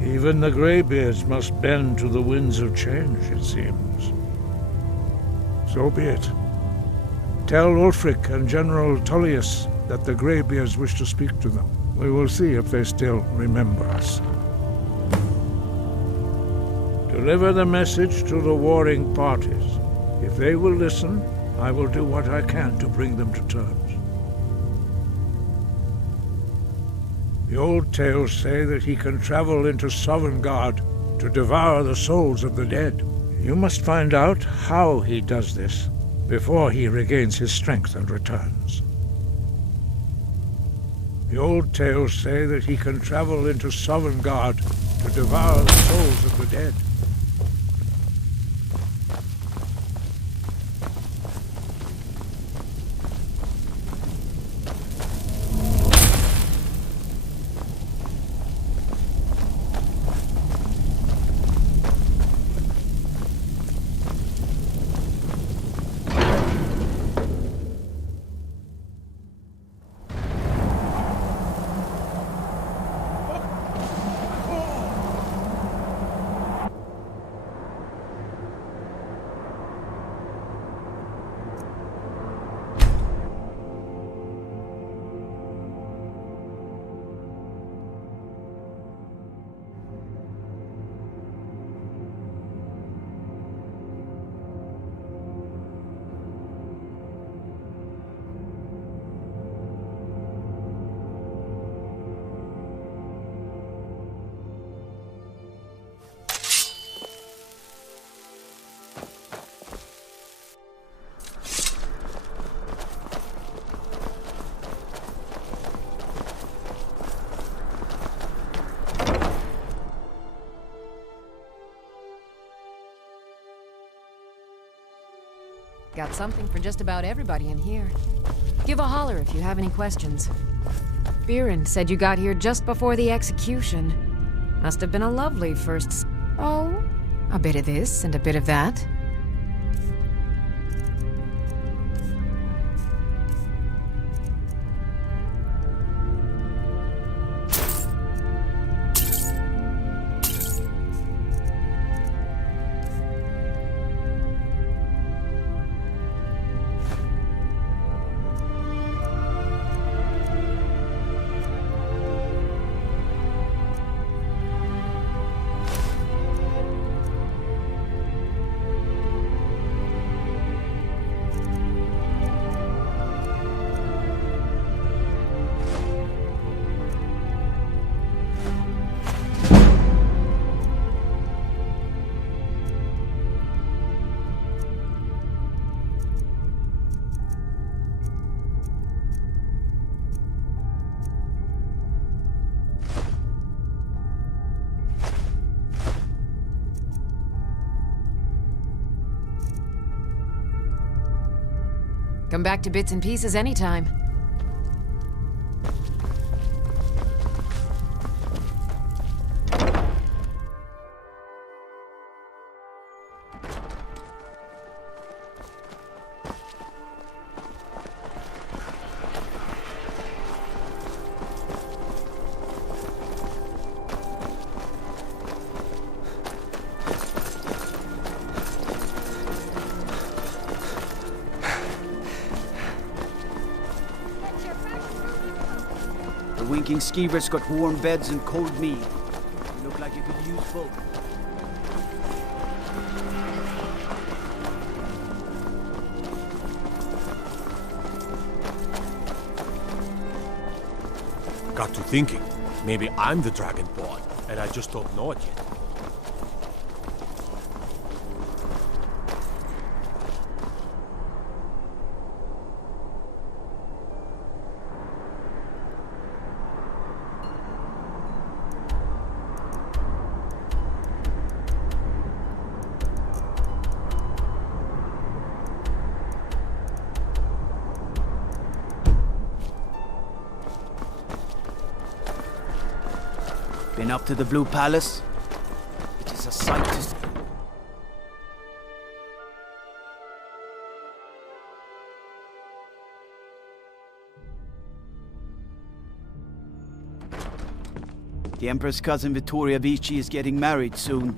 Even the Greybeards must bend to the winds of change, it seems. So be it. Tell Ulfric and General Tullius that the Greybeards wish to speak to them. We will see if they still remember us. Deliver the message to the warring parties. If they will listen, I will do what I can to bring them to terms. The old tales say that he can travel into Sovngarde to devour the souls of the dead. You must find out how he does this before he regains his strength and returns. The old tales say that he can travel into Sovngarde to devour the souls of the dead. Got something for just about everybody in here. Give a holler if you have any questions. Biren said you got here just before the execution. Must have been a lovely first... Oh, a bit of this and a bit of that. Come back to bits and pieces anytime. The winking skeevers got warm beds and cold mead. You look like you could use both. Got to thinking. Maybe I'm the Dragonborn, and I just don't know it yet. Been up to the Blue Palace? It is a sight to see. The Empress' cousin Vittoria Vici is getting married soon.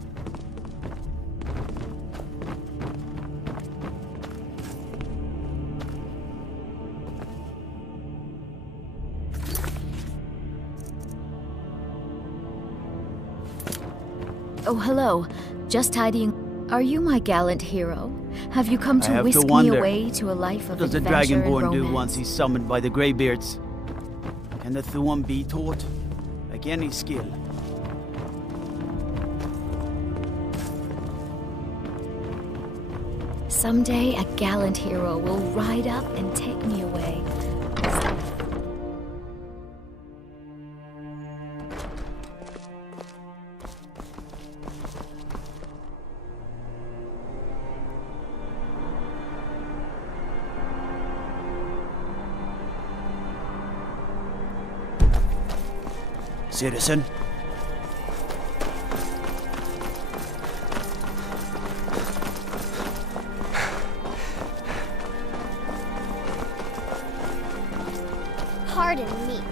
Oh, hello. Just tidying. Are you my gallant hero? Have you come to whisk me wonder, away to a life of what does the adventure and Dragonborn romance? do once he's summoned by the Greybeards? Can the Thuum be taught? Like any skill. Someday a gallant hero will ride up and take me away. Citizen? Pardon me.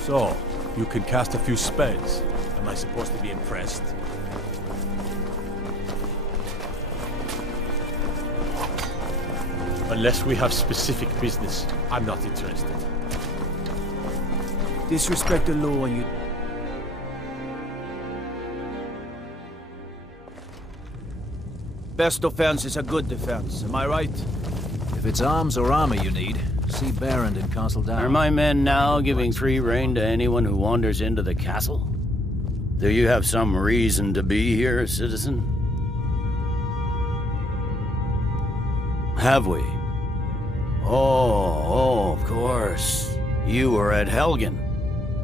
So, you can cast a few spells. Am I supposed to be impressed? Unless we have specific business, I'm not interested. Disrespect the law and you... Best defense is a good defense, am I right? If it's arms or armor you need, see Barrand in Castle Down. Are my men now giving free rein to anyone who wanders into the castle? Do you have some reason to be here, citizen? Have we? Oh, of course. You were at Helgen.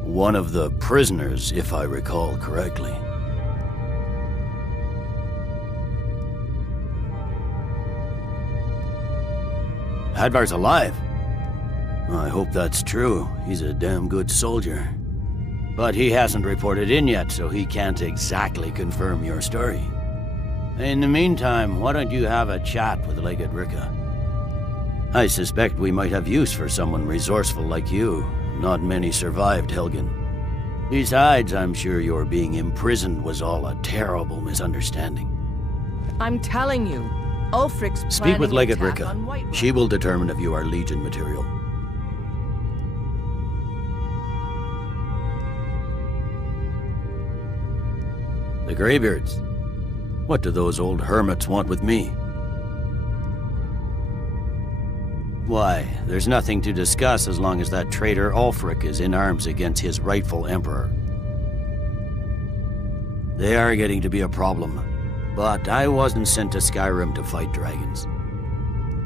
One of the prisoners, if I recall correctly. Hadvar's alive. I hope that's true. He's a damn good soldier. But he hasn't reported in yet, so he can't exactly confirm your story. In the meantime, why don't you have a chat with Legate Ricca? I suspect we might have use for someone resourceful like you. Not many survived Helgen. Besides, I'm sure your being imprisoned was all a terrible misunderstanding. I'm telling you, Ulfric's Speak with planning Legate attack Ricca. on Whiterun. She will determine if you are Legion material. The Greybeards. What do those old hermits want with me? Why, there's nothing to discuss as long as that traitor Ulfric is in arms against his rightful emperor. They are getting to be a problem, but I wasn't sent to Skyrim to fight dragons.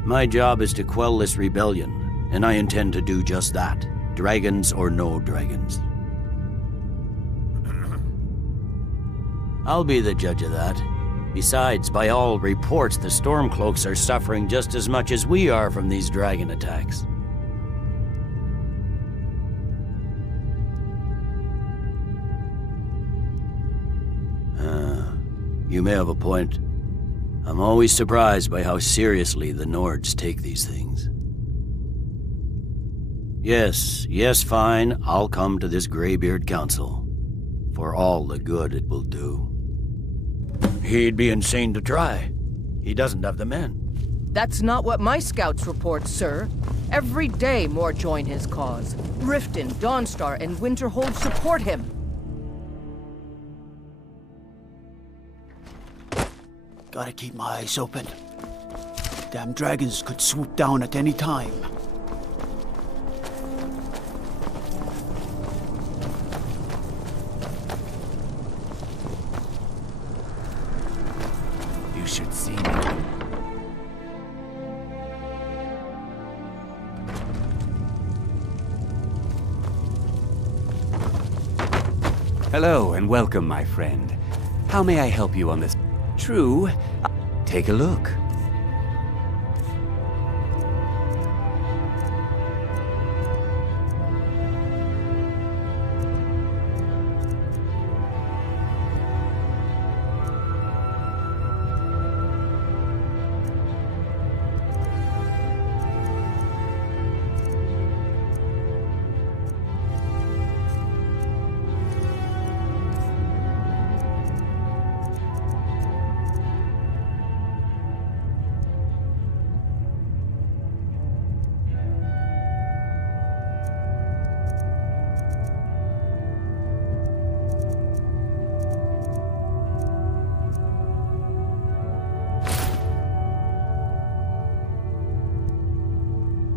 My job is to quell this rebellion, and I intend to do just that, dragons or no dragons. I'll be the judge of that. Besides, by all reports, the Stormcloaks are suffering just as much as we are from these dragon attacks. You may have a point. I'm always surprised by how seriously the Nords take these things. Yes, fine. I'll come to this Greybeard Council. For all the good it will do. He'd be insane to try. He doesn't have the men. That's not what my scouts report, sir. Every day more join his cause. Riften, Dawnstar, and Winterhold support him. Gotta keep my eyes open. Damn dragons could swoop down at any time. You should see me. Hello and welcome, my friend. How may I help you on this? True. Take a look.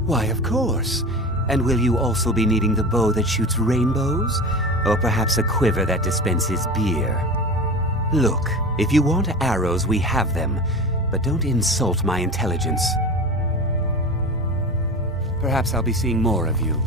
Why, of course. And will you also be needing the bow that shoots rainbows? Or perhaps a quiver that dispenses beer? Look, if you want arrows, we have them. But don't insult my intelligence. Perhaps I'll be seeing more of you.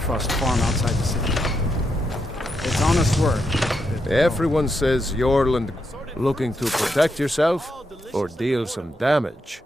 Frost farm outside the city. It's honest work. Everyone says you're looking to protect yourself or deal some damage.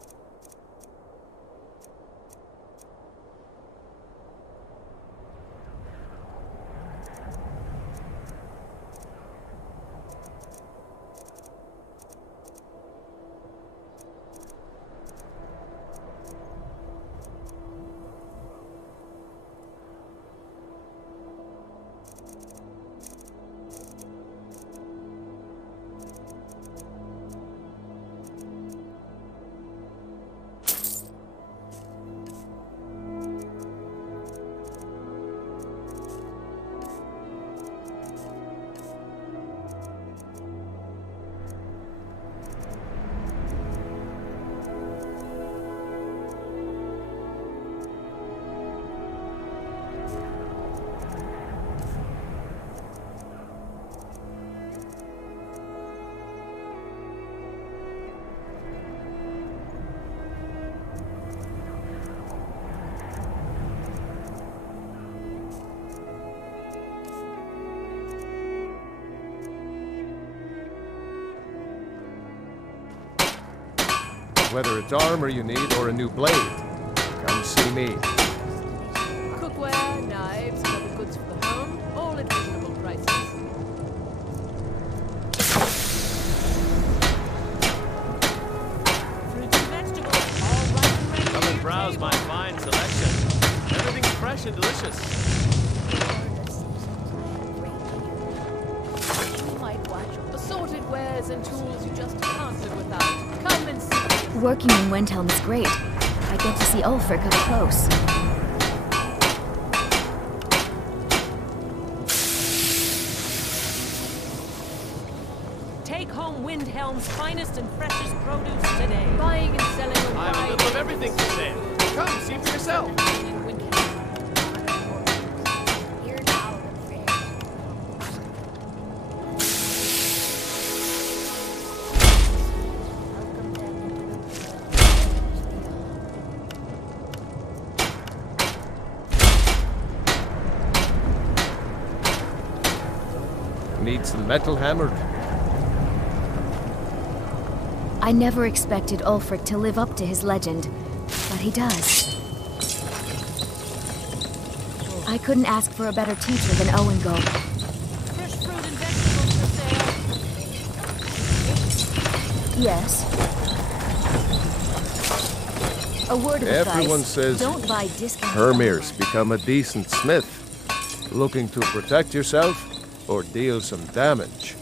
Whether it's armor you need or a new blade, come see me. Cookware, knives, and other goods for the home, all at reasonable prices. Fruits and vegetables, all ripe and ready. Come and browse my fine selection. Everything's fresh and delicious. You might watch assorted wares and tools you just can't live without. Come and see. Working in Wendhelm is great. I get to see Ulfric up close. Take home Windhelm's finest and freshest produce today. Buying and selling a I have a little of everything for sale. Come, see for yourself. Need some metal hammered. I never expected Ulfric to live up to his legend, but he does. I couldn't ask for a better teacher than Owengo. Fresh fruit and vegetables for sale. Yes. A word of Everyone advice. says Don't buy discount. Hermir's become a decent smith. Looking to protect yourself or deal some damage.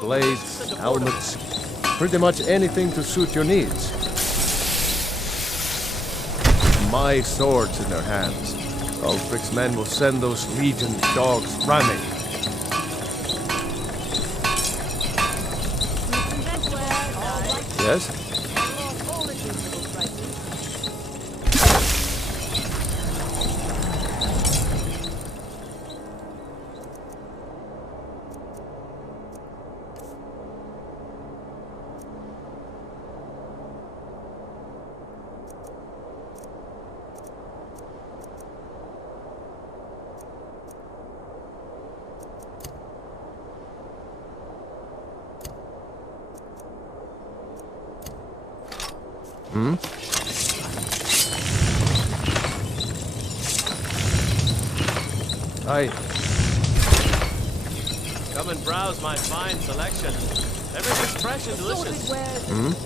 Blades, helmets, pretty much anything to suit your needs. My sword's in their hands. Ulfric's men will send those Legion dogs running. Yes? Hmm? Hi. Come and browse my fine selection. Everything's fresh and delicious. Assorted wares.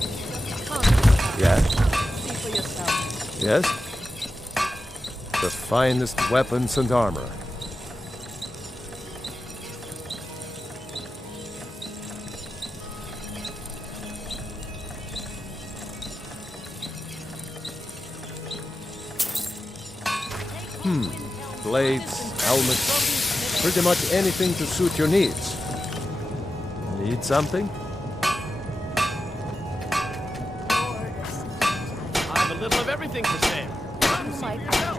Yeah? See for yourself. Yes? The finest weapons and armor. Blades, helmets, pretty much anything to suit your needs. Need something? I have a little of everything for sale. Come see for yourself.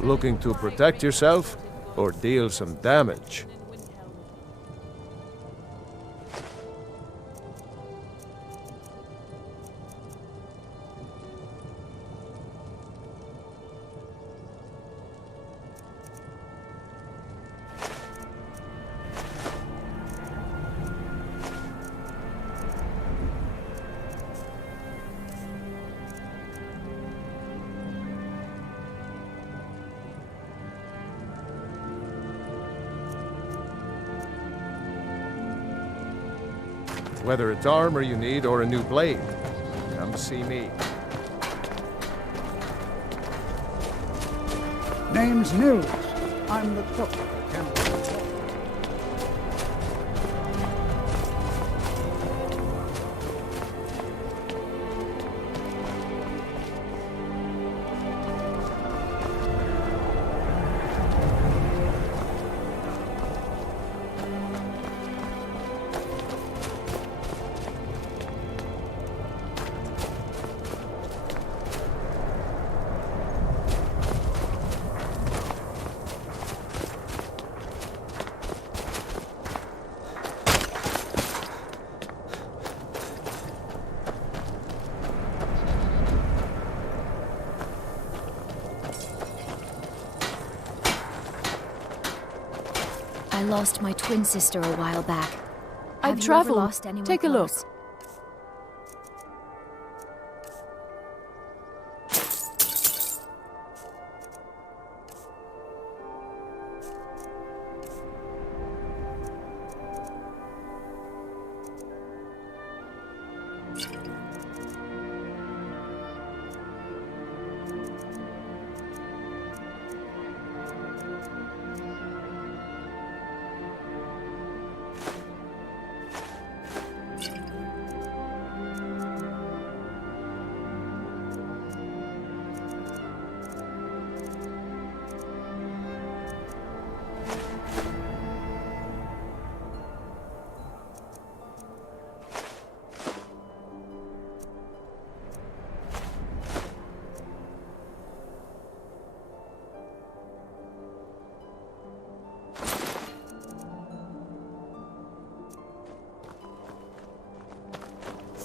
Looking to protect yourself or deal some damage? Whether it's armor you need or a new blade, come see me. Name's Nils. I'm the cook of the camp. I lost my twin sister a while back. I've Have you ever traveled. lost anyone Take a look. close?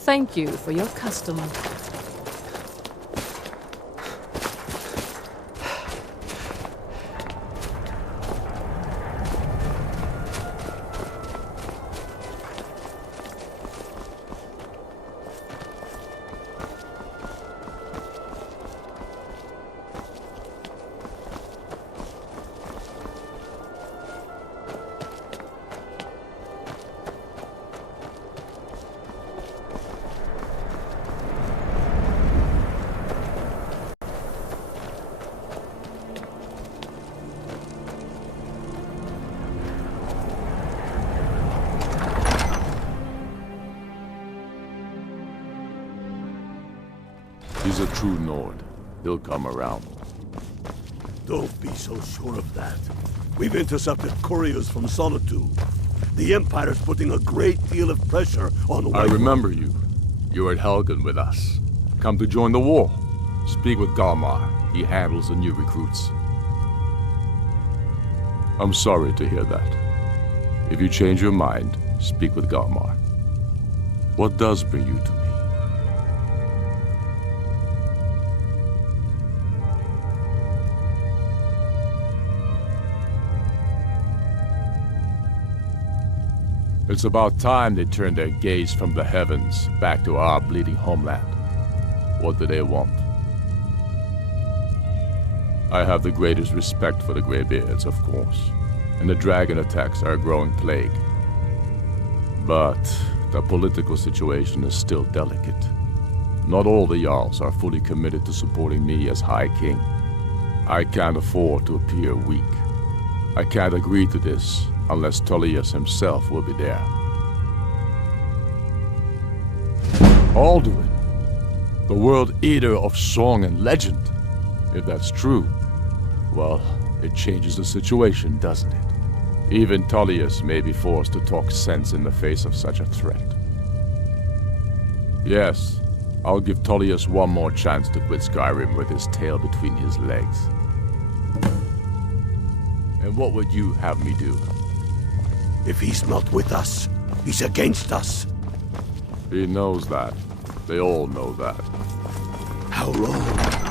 thank you for your custom. He's a true Nord. He'll come around. Don't be so sure of that. We've intercepted couriers from Solitude. The Empire's putting a great deal of pressure on the I remember you. You were at Helgen with us. Come to join the war. Speak with Galmar. He handles the new recruits. I'm sorry to hear that. If you change your mind, speak with Galmar. What does bring you to me? It's about time they turned their gaze from the heavens back to our bleeding homeland. What do they want? I have the greatest respect for the Greybeards, of course, and the dragon attacks are a growing plague. But the political situation is still delicate. Not all the Jarls are fully committed to supporting me as High King. I can't afford to appear weak. I can't agree to this unless Tullius himself will be there. Alduin, the World Eater of song and legend. If that's true, well, it changes the situation, doesn't it? Even Tullius may be forced to talk sense in the face of such a threat. Yes, I'll give Tullius one more chance to quit Skyrim with his tail between his legs. And what would you have me do? If he's not with us, he's against us. He knows that. They all know that. How long?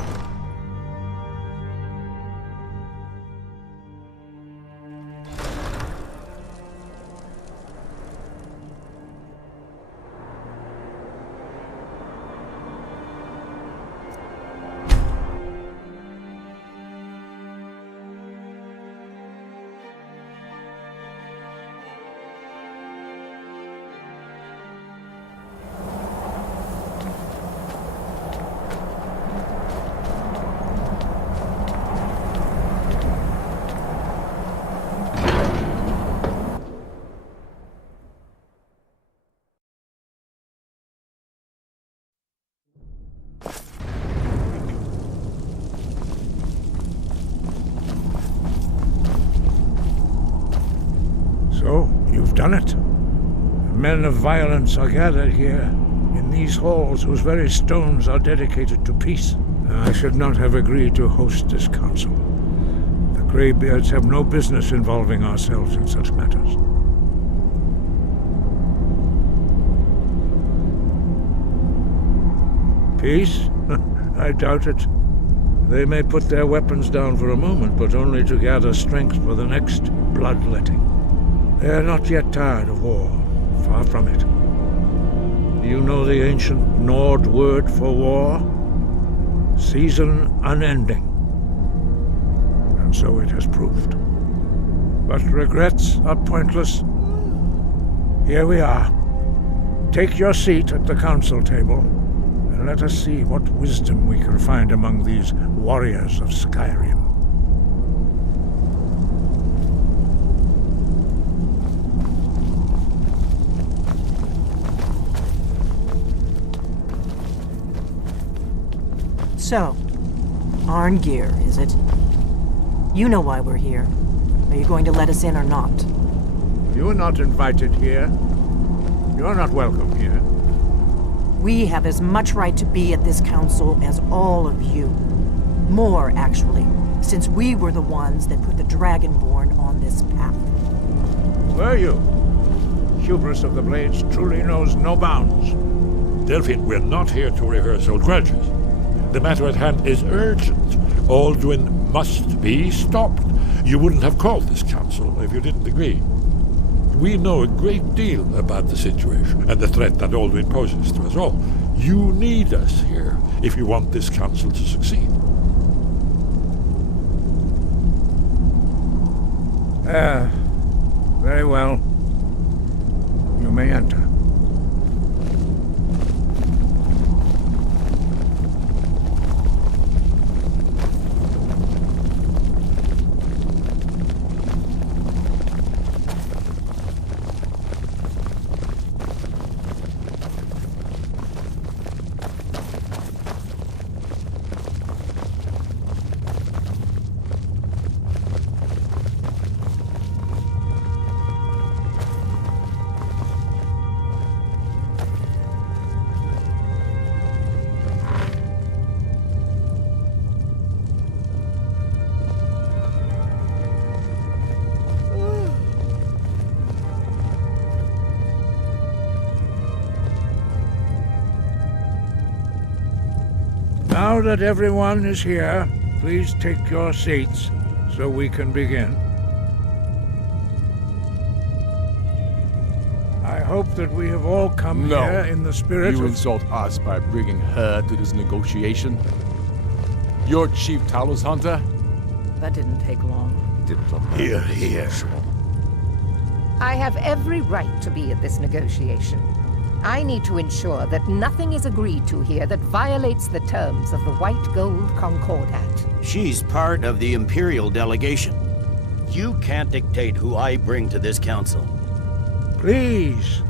So, you've done it. Men of violence are gathered here, in these halls whose very stones are dedicated to peace. I should not have agreed to host this council. The Greybeards have no business involving ourselves in such matters. Peace? I doubt it. They may put their weapons down for a moment, but only to gather strength for the next bloodletting. They are not yet tired of war. Far from it. Do you know the ancient Nord word for war? Season unending. And so it has proved. But regrets are pointless. Here we are. Take your seat at the council table, and let us see what wisdom we can find among these warriors of Skyrim. So, Arngeir, is it? You know why we're here. Are you going to let us in or not? You are not invited here. You're not welcome here. We have as much right to be at this council as all of you. More, actually, since we were the ones that put the Dragonborn on this path. Were you? Hubris of the Blades truly knows no bounds. Delphine, we're not here to rehearse old grudges. The matter at hand is urgent. Alduin must be stopped. You wouldn't have called this council if you didn't agree. We know a great deal about the situation and the threat that Alduin poses to us all. You need us here if you want this council to succeed. Very well. You may enter. Now that everyone is here, please take your seats so we can begin. I hope that we have all come here in the spirit you of... insult us by bringing her to this negotiation? You're Chief Talos Hunter? That didn't take long. Here, here. I have every right to be at this negotiation. I need to ensure that nothing is agreed to here that violates the terms of the White Gold Concordat. She's part of the Imperial delegation. You can't dictate who I bring to this council. Please,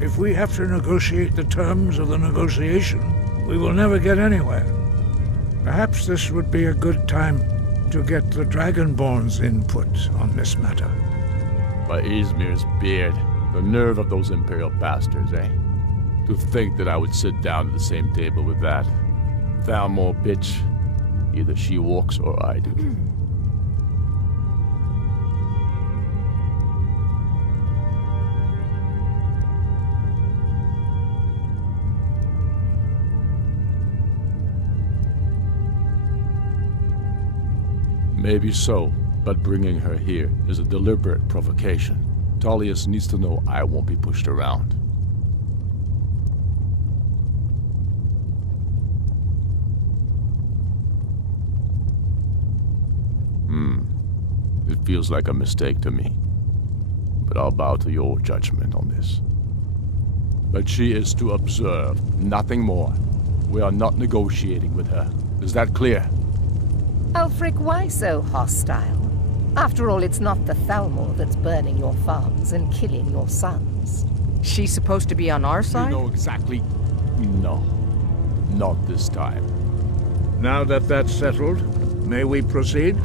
if we have to negotiate the terms of the negotiation, we will never get anywhere. Perhaps this would be a good time to get the Dragonborn's input on this matter. By Izmir's beard, the nerve of those Imperial bastards, eh? To think that I would sit down at the same table with that Thalmor bitch. Either she walks or I do. Maybe so, but bringing her here is a deliberate provocation. Tullius needs to know I won't be pushed around. It feels like a mistake to me, but I'll bow to your judgment on this. But she is to observe, nothing more. We are not negotiating with her. Is that clear? Ulfric, why so hostile? After all, it's not the Thalmor that's burning your farms and killing your sons. She's supposed to be on our side? You know exactly... No. Not this time. Now that that's settled, may we proceed?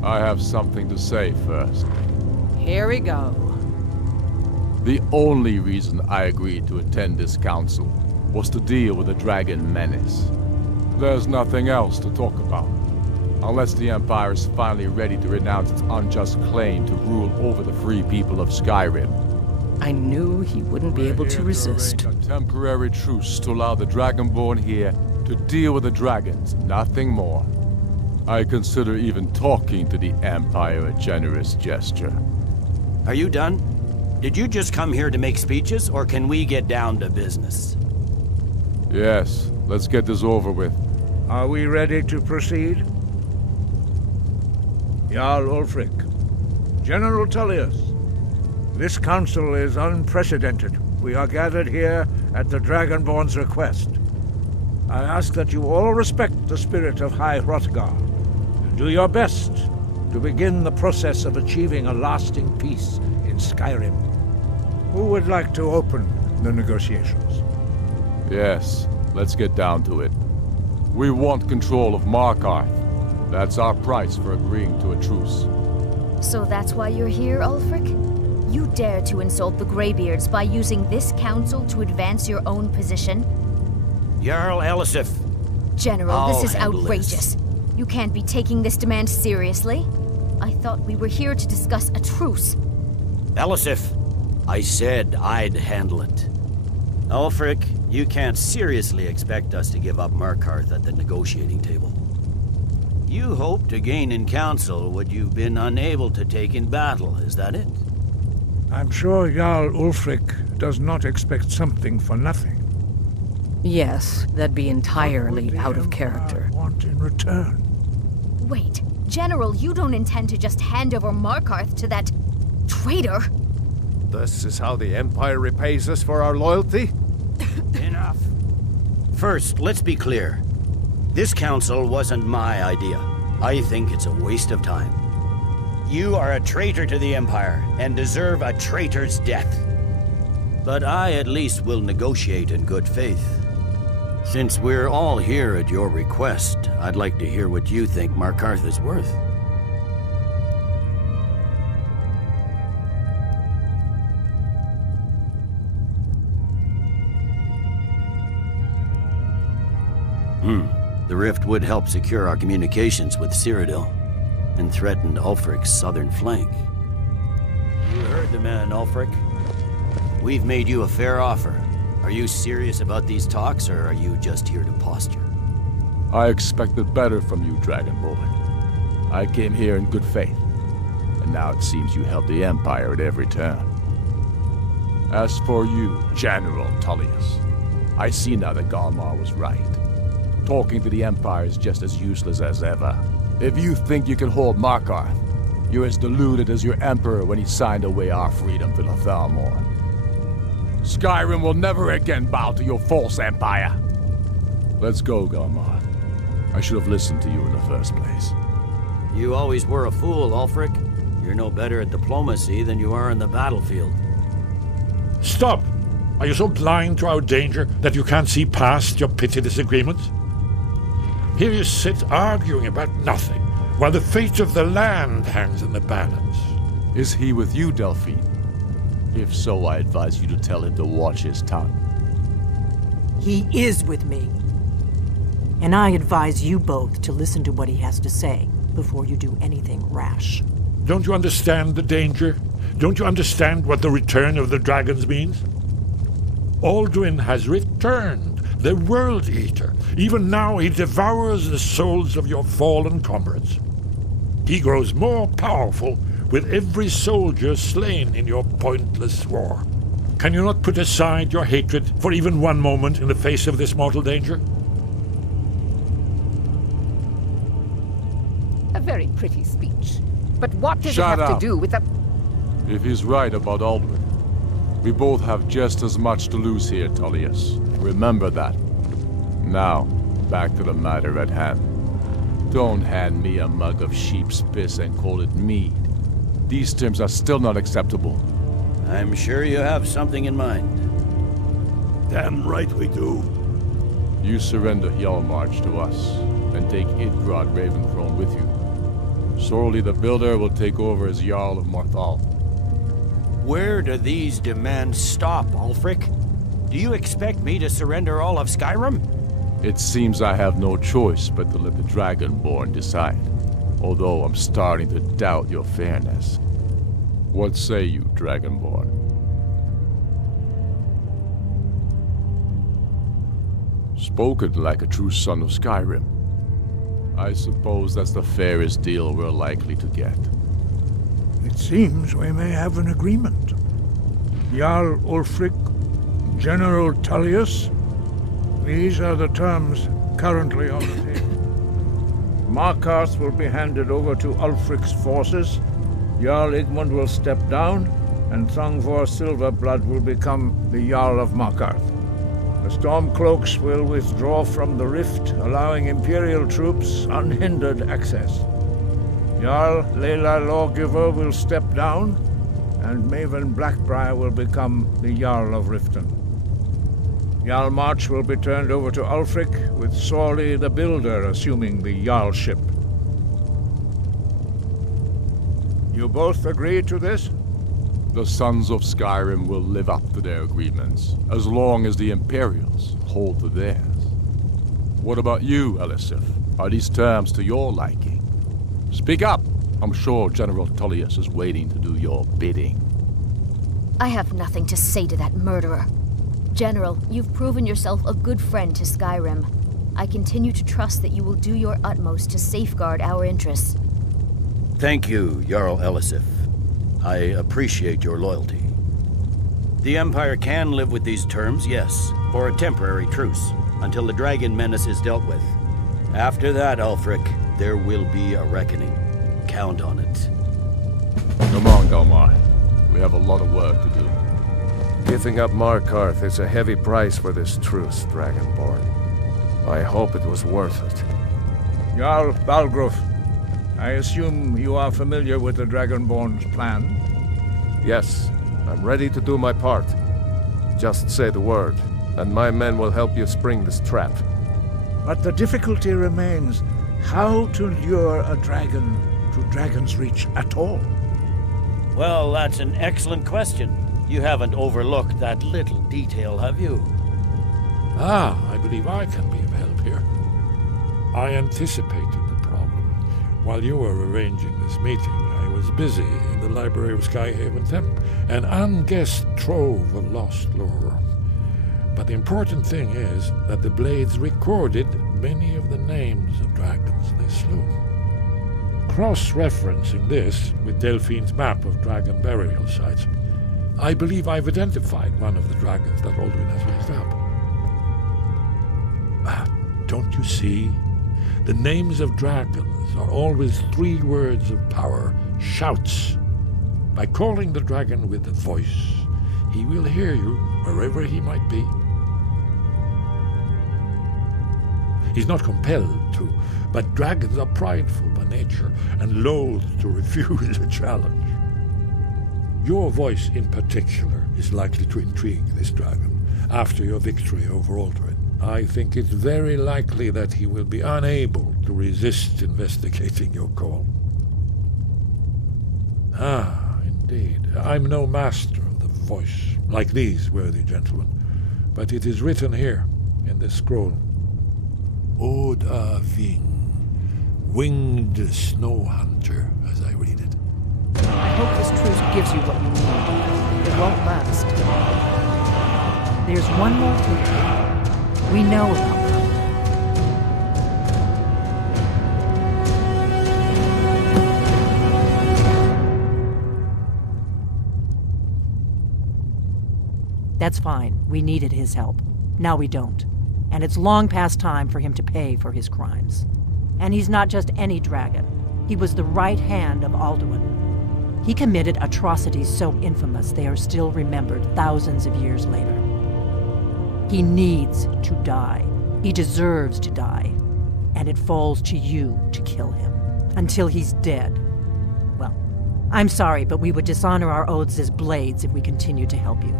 I have something to say first. Here we go. The only reason I agreed to attend this council was to deal with the dragon menace. There's nothing else to talk about. Unless the Empire is finally ready to renounce its unjust claim to rule over the free people of Skyrim. I knew he wouldn't be able to resist. A temporary truce to allow the Dragonborn here to deal with the dragons, nothing more. I consider even talking to the Empire a generous gesture. Are you done? Did you just come here to make speeches, or can we get down to business? Yes, let's get this over with. Are we ready to proceed? Jarl Ulfric, General Tullius, this council is unprecedented. We are gathered here at the Dragonborn's request. I ask that you all respect the spirit of High Hrothgar. Do your best to begin the process of achieving a lasting peace in Skyrim. Who would like to open the negotiations? Yes, let's get down to it. We want control of Markarth. That's our price for agreeing to a truce. So that's why you're here, Ulfric? You dare to insult the Greybeards by using this council to advance your own position? Jarl Elisif. General, this is outrageous. You can't be taking this demand seriously. I thought we were here to discuss a truce. Elisif, I said I'd handle it. Ulfric, you can't seriously expect us to give up Markarth at the negotiating table. You hoped to gain in council what you've been unable to take in battle, is that it? I'm sure Jarl Ulfric does not expect something for nothing. Yes, that'd be entirely out of character. Want in return? Wait, General, you don't intend to just hand over Markarth to that traitor? This is how the Empire repays us for our loyalty? Enough. First, let's be clear. This council wasn't my idea. I think it's a waste of time. You are a traitor to the Empire and deserve a traitor's death. But I at least will negotiate in good faith. Since we're all here at your request, I'd like to hear what you think Markarth is worth. The rift would help secure our communications with Cyrodiil, and threatened Ulfric's southern flank. You heard the man, Ulfric. We've made you a fair offer. Are you serious about these talks, or are you just here to posture? I expected better from you, Dragonborn. I came here in good faith, and now it seems you help the Empire at every turn. As for you, General Tullius, I see now that Galmar was right. Talking to the Empire is just as useless as ever. If you think you can hold Markarth, you're as deluded as your Emperor when he signed away our freedom to the Thalmor. Skyrim will never again bow to your false empire. Let's go, Galmar. I should have listened to you in the first place. You always were a fool, Ulfric. You're no better at diplomacy than you are in the battlefield. Stop! Are you so blind to our danger that you can't see past your petty disagreements? Here you sit arguing about nothing, while the fate of the land hangs in the balance. Is he with you, Delphine? If so, I advise you to tell him to watch his tongue. He is with me. And I advise you both to listen to what he has to say before you do anything rash. Don't you understand the danger? Don't you understand what the return of the dragons means? Alduin has returned, the World Eater. Even now he devours the souls of your fallen comrades. He grows more powerful with every soldier slain in your pointless war. Can you not put aside your hatred for even one moment in the face of this mortal danger? A very pretty speech. But what does Shut it have up. to do with the... If he's right about Alduin, we both have just as much to lose here, Tullius. Remember that. Now, back to the matter at hand. Don't hand me a mug of sheep's piss and call it mead. These terms are still not acceptable. I'm sure you have something in mind. Damn right we do. You surrender Hjalmarch to us, and take Idgrod Ravencrone with you. Sorli the Builder will take over as Jarl of Morthal. Where do these demands stop, Ulfric? Do you expect me to surrender all of Skyrim? It seems I have no choice but to let the Dragonborn decide, although I'm starting to doubt your fairness. What say you, Dragonborn? Spoken like a true son of Skyrim. I suppose that's the fairest deal we're likely to get. It seems we may have an agreement. Jarl Ulfric, General Tullius, these are the terms currently on the table. Markarth will be handed over to Ulfric's forces, Jarl Igmund will step down, and Thongvor Silverblood will become the Jarl of Markarth. The Stormcloaks will withdraw from the rift, allowing Imperial troops unhindered access. Jarl Leila Lawgiver will step down, and Maven Blackbriar will become the Jarl of Riften. Hjalmarch will be turned over to Ulfric, with Sorli the Builder assuming the Jarlship. You both agree to this? The Sons of Skyrim will live up to their agreements, as long as the Imperials hold to theirs. What about you, Elisif? Are these terms to your liking? Speak up! I'm sure General Tullius is waiting to do your bidding. I have nothing to say to that murderer. General, you've proven yourself a good friend to Skyrim. I continue to trust that you will do your utmost to safeguard our interests. Thank you, Jarl Elisif. I appreciate your loyalty. The Empire can live with these terms, yes, for a temporary truce, until the dragon menace is dealt with. After that, Ulfric, there will be a reckoning. Count on it. Come on, Galmar. We have a lot of work to do. Giving up Markarth is a heavy price for this truce, Dragonborn. I hope it was worth it. Jarl Balgruf, I assume you are familiar with the Dragonborn's plan? Yes, I'm ready to do my part. Just say the word, and my men will help you spring this trap. But the difficulty remains how to lure a dragon to Dragon's Reach at all. Well, that's an excellent question. You haven't overlooked that little detail, have you? I believe I can be of help here. I anticipated the problem. While you were arranging this meeting, I was busy in the library of Skyhaven Temp, an unguessed trove of lost lore. But the important thing is that the Blades recorded many of the names of dragons they slew. Cross-referencing this with Delphine's map of dragon burial sites, I believe I've identified one of the dragons that Alduin has raised up. Don't you see? The names of dragons are always 3 words of power, shouts. By calling the dragon with a voice, he will hear you wherever he might be. He's not compelled to, but dragons are prideful by nature and loath to refuse a challenge. Your voice in particular is likely to intrigue this dragon after your victory over Alduin. I think it's very likely that he will be unable to resist investigating your call. Indeed. I'm no master of the voice, like these worthy gentlemen, but it is written here in this scroll. Oda Ving, winged snow hunter, as I read it. I hope this truce gives you what you need. It won't last. There's one more thing. We know about them. That's fine. We needed his help. Now we don't. And it's long past time for him to pay for his crimes. And he's not just any dragon. He was the right hand of Alduin. He committed atrocities so infamous they are still remembered thousands of years later. He needs to die. He deserves to die. And it falls to you to kill him. Until he's dead. Well, I'm sorry, but we would dishonor our oaths as Blades if we continued to help you.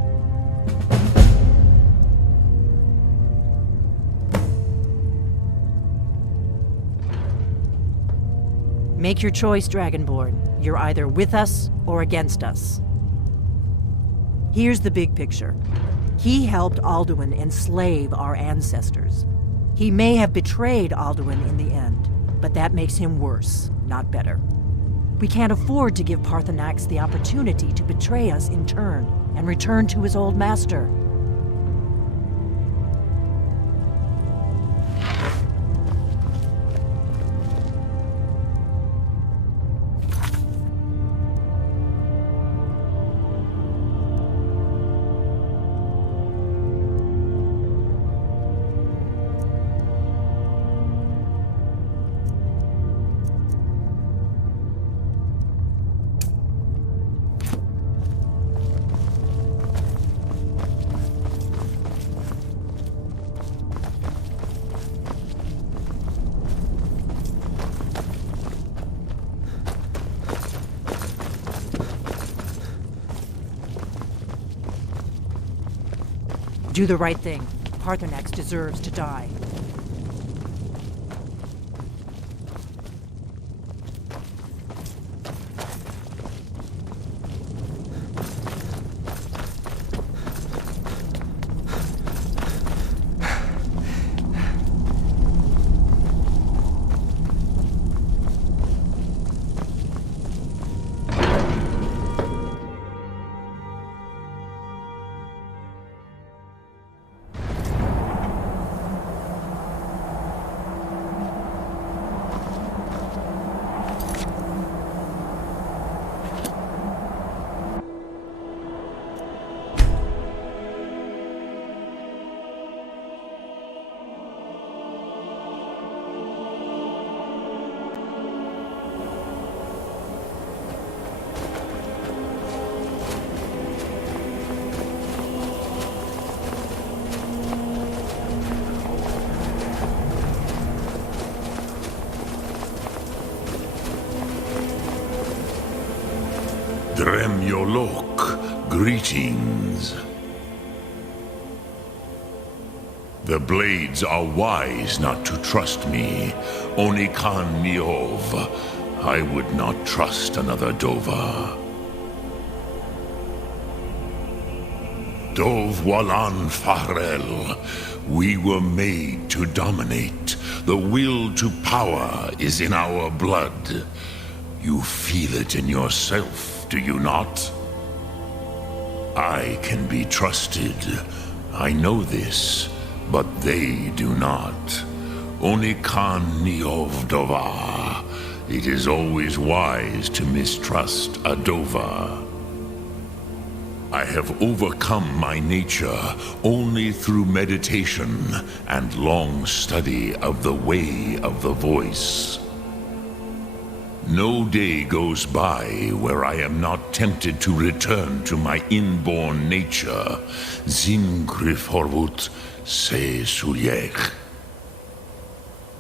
Make your choice, Dragonborn. You're either with us or against us. Here's the big picture. He helped Alduin enslave our ancestors. He may have betrayed Alduin in the end, but that makes him worse, not better. We can't afford to give Paarthurnax the opportunity to betray us in turn and return to his old master. Do the right thing. Paarthurnax deserves to die. Dremyolok, greetings. The Blades are wise not to trust me. Onikan Niov. I would not trust another Dova. Dov Walan Farel. We were made to dominate. The will to power is in our blood. You feel it in yourself, do you not? I can be trusted. I know this, but they do not. Onikan Niov Dova. It is always wise to mistrust a Dova. I have overcome my nature only through meditation and long study of the way of the voice. No day goes by where I am not tempted to return to my inborn nature. Zingriforvut se sulyech.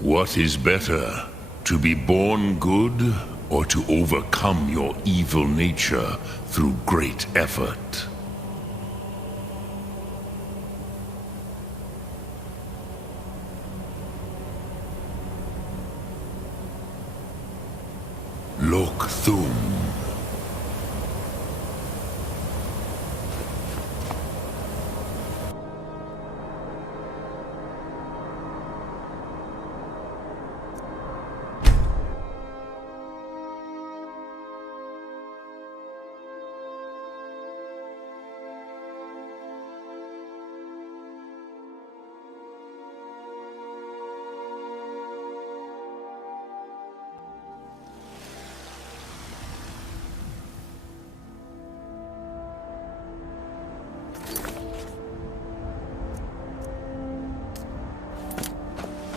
What is better, to be born good or to overcome your evil nature through great effort? Lok Thum.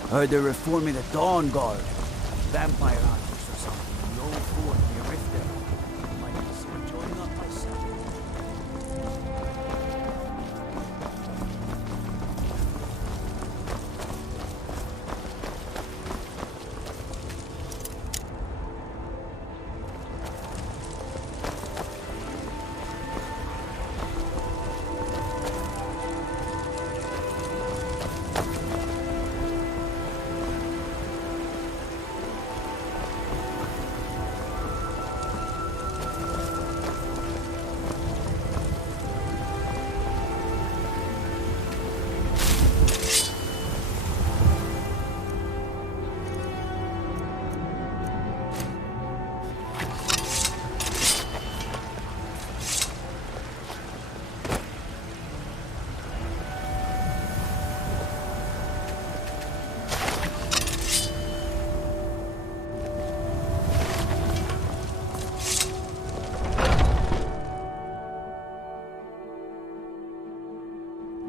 Heard they're reforming the Dawn Guard. Vampire hunters or something. No fort near Rift there. Might consider joining up myself.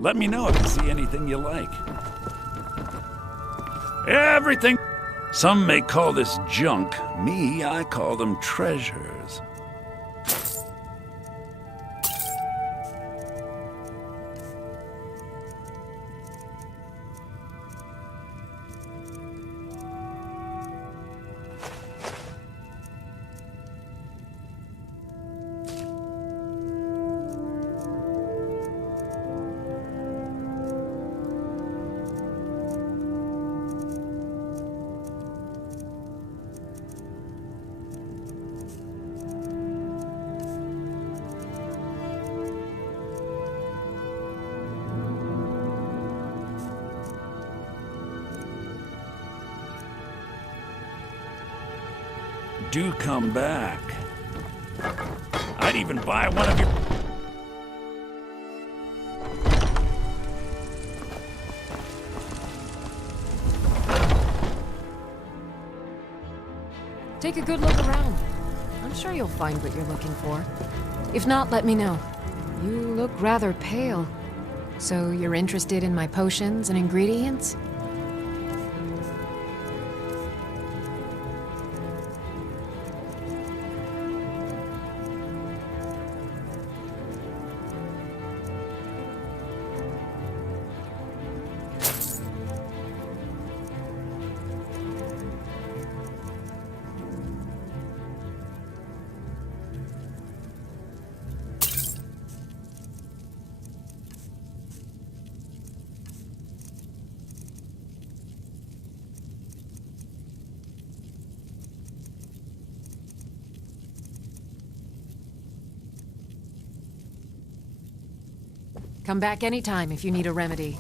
Let me know if you see anything you like. Everything! Some may call this junk. Me, I call them treasures. Do come back. I'd even buy one of your... Take a good look around. I'm sure you'll find what you're looking for. If not, let me know. You look rather pale. So you're interested in my potions and ingredients? Come back anytime if you need a remedy.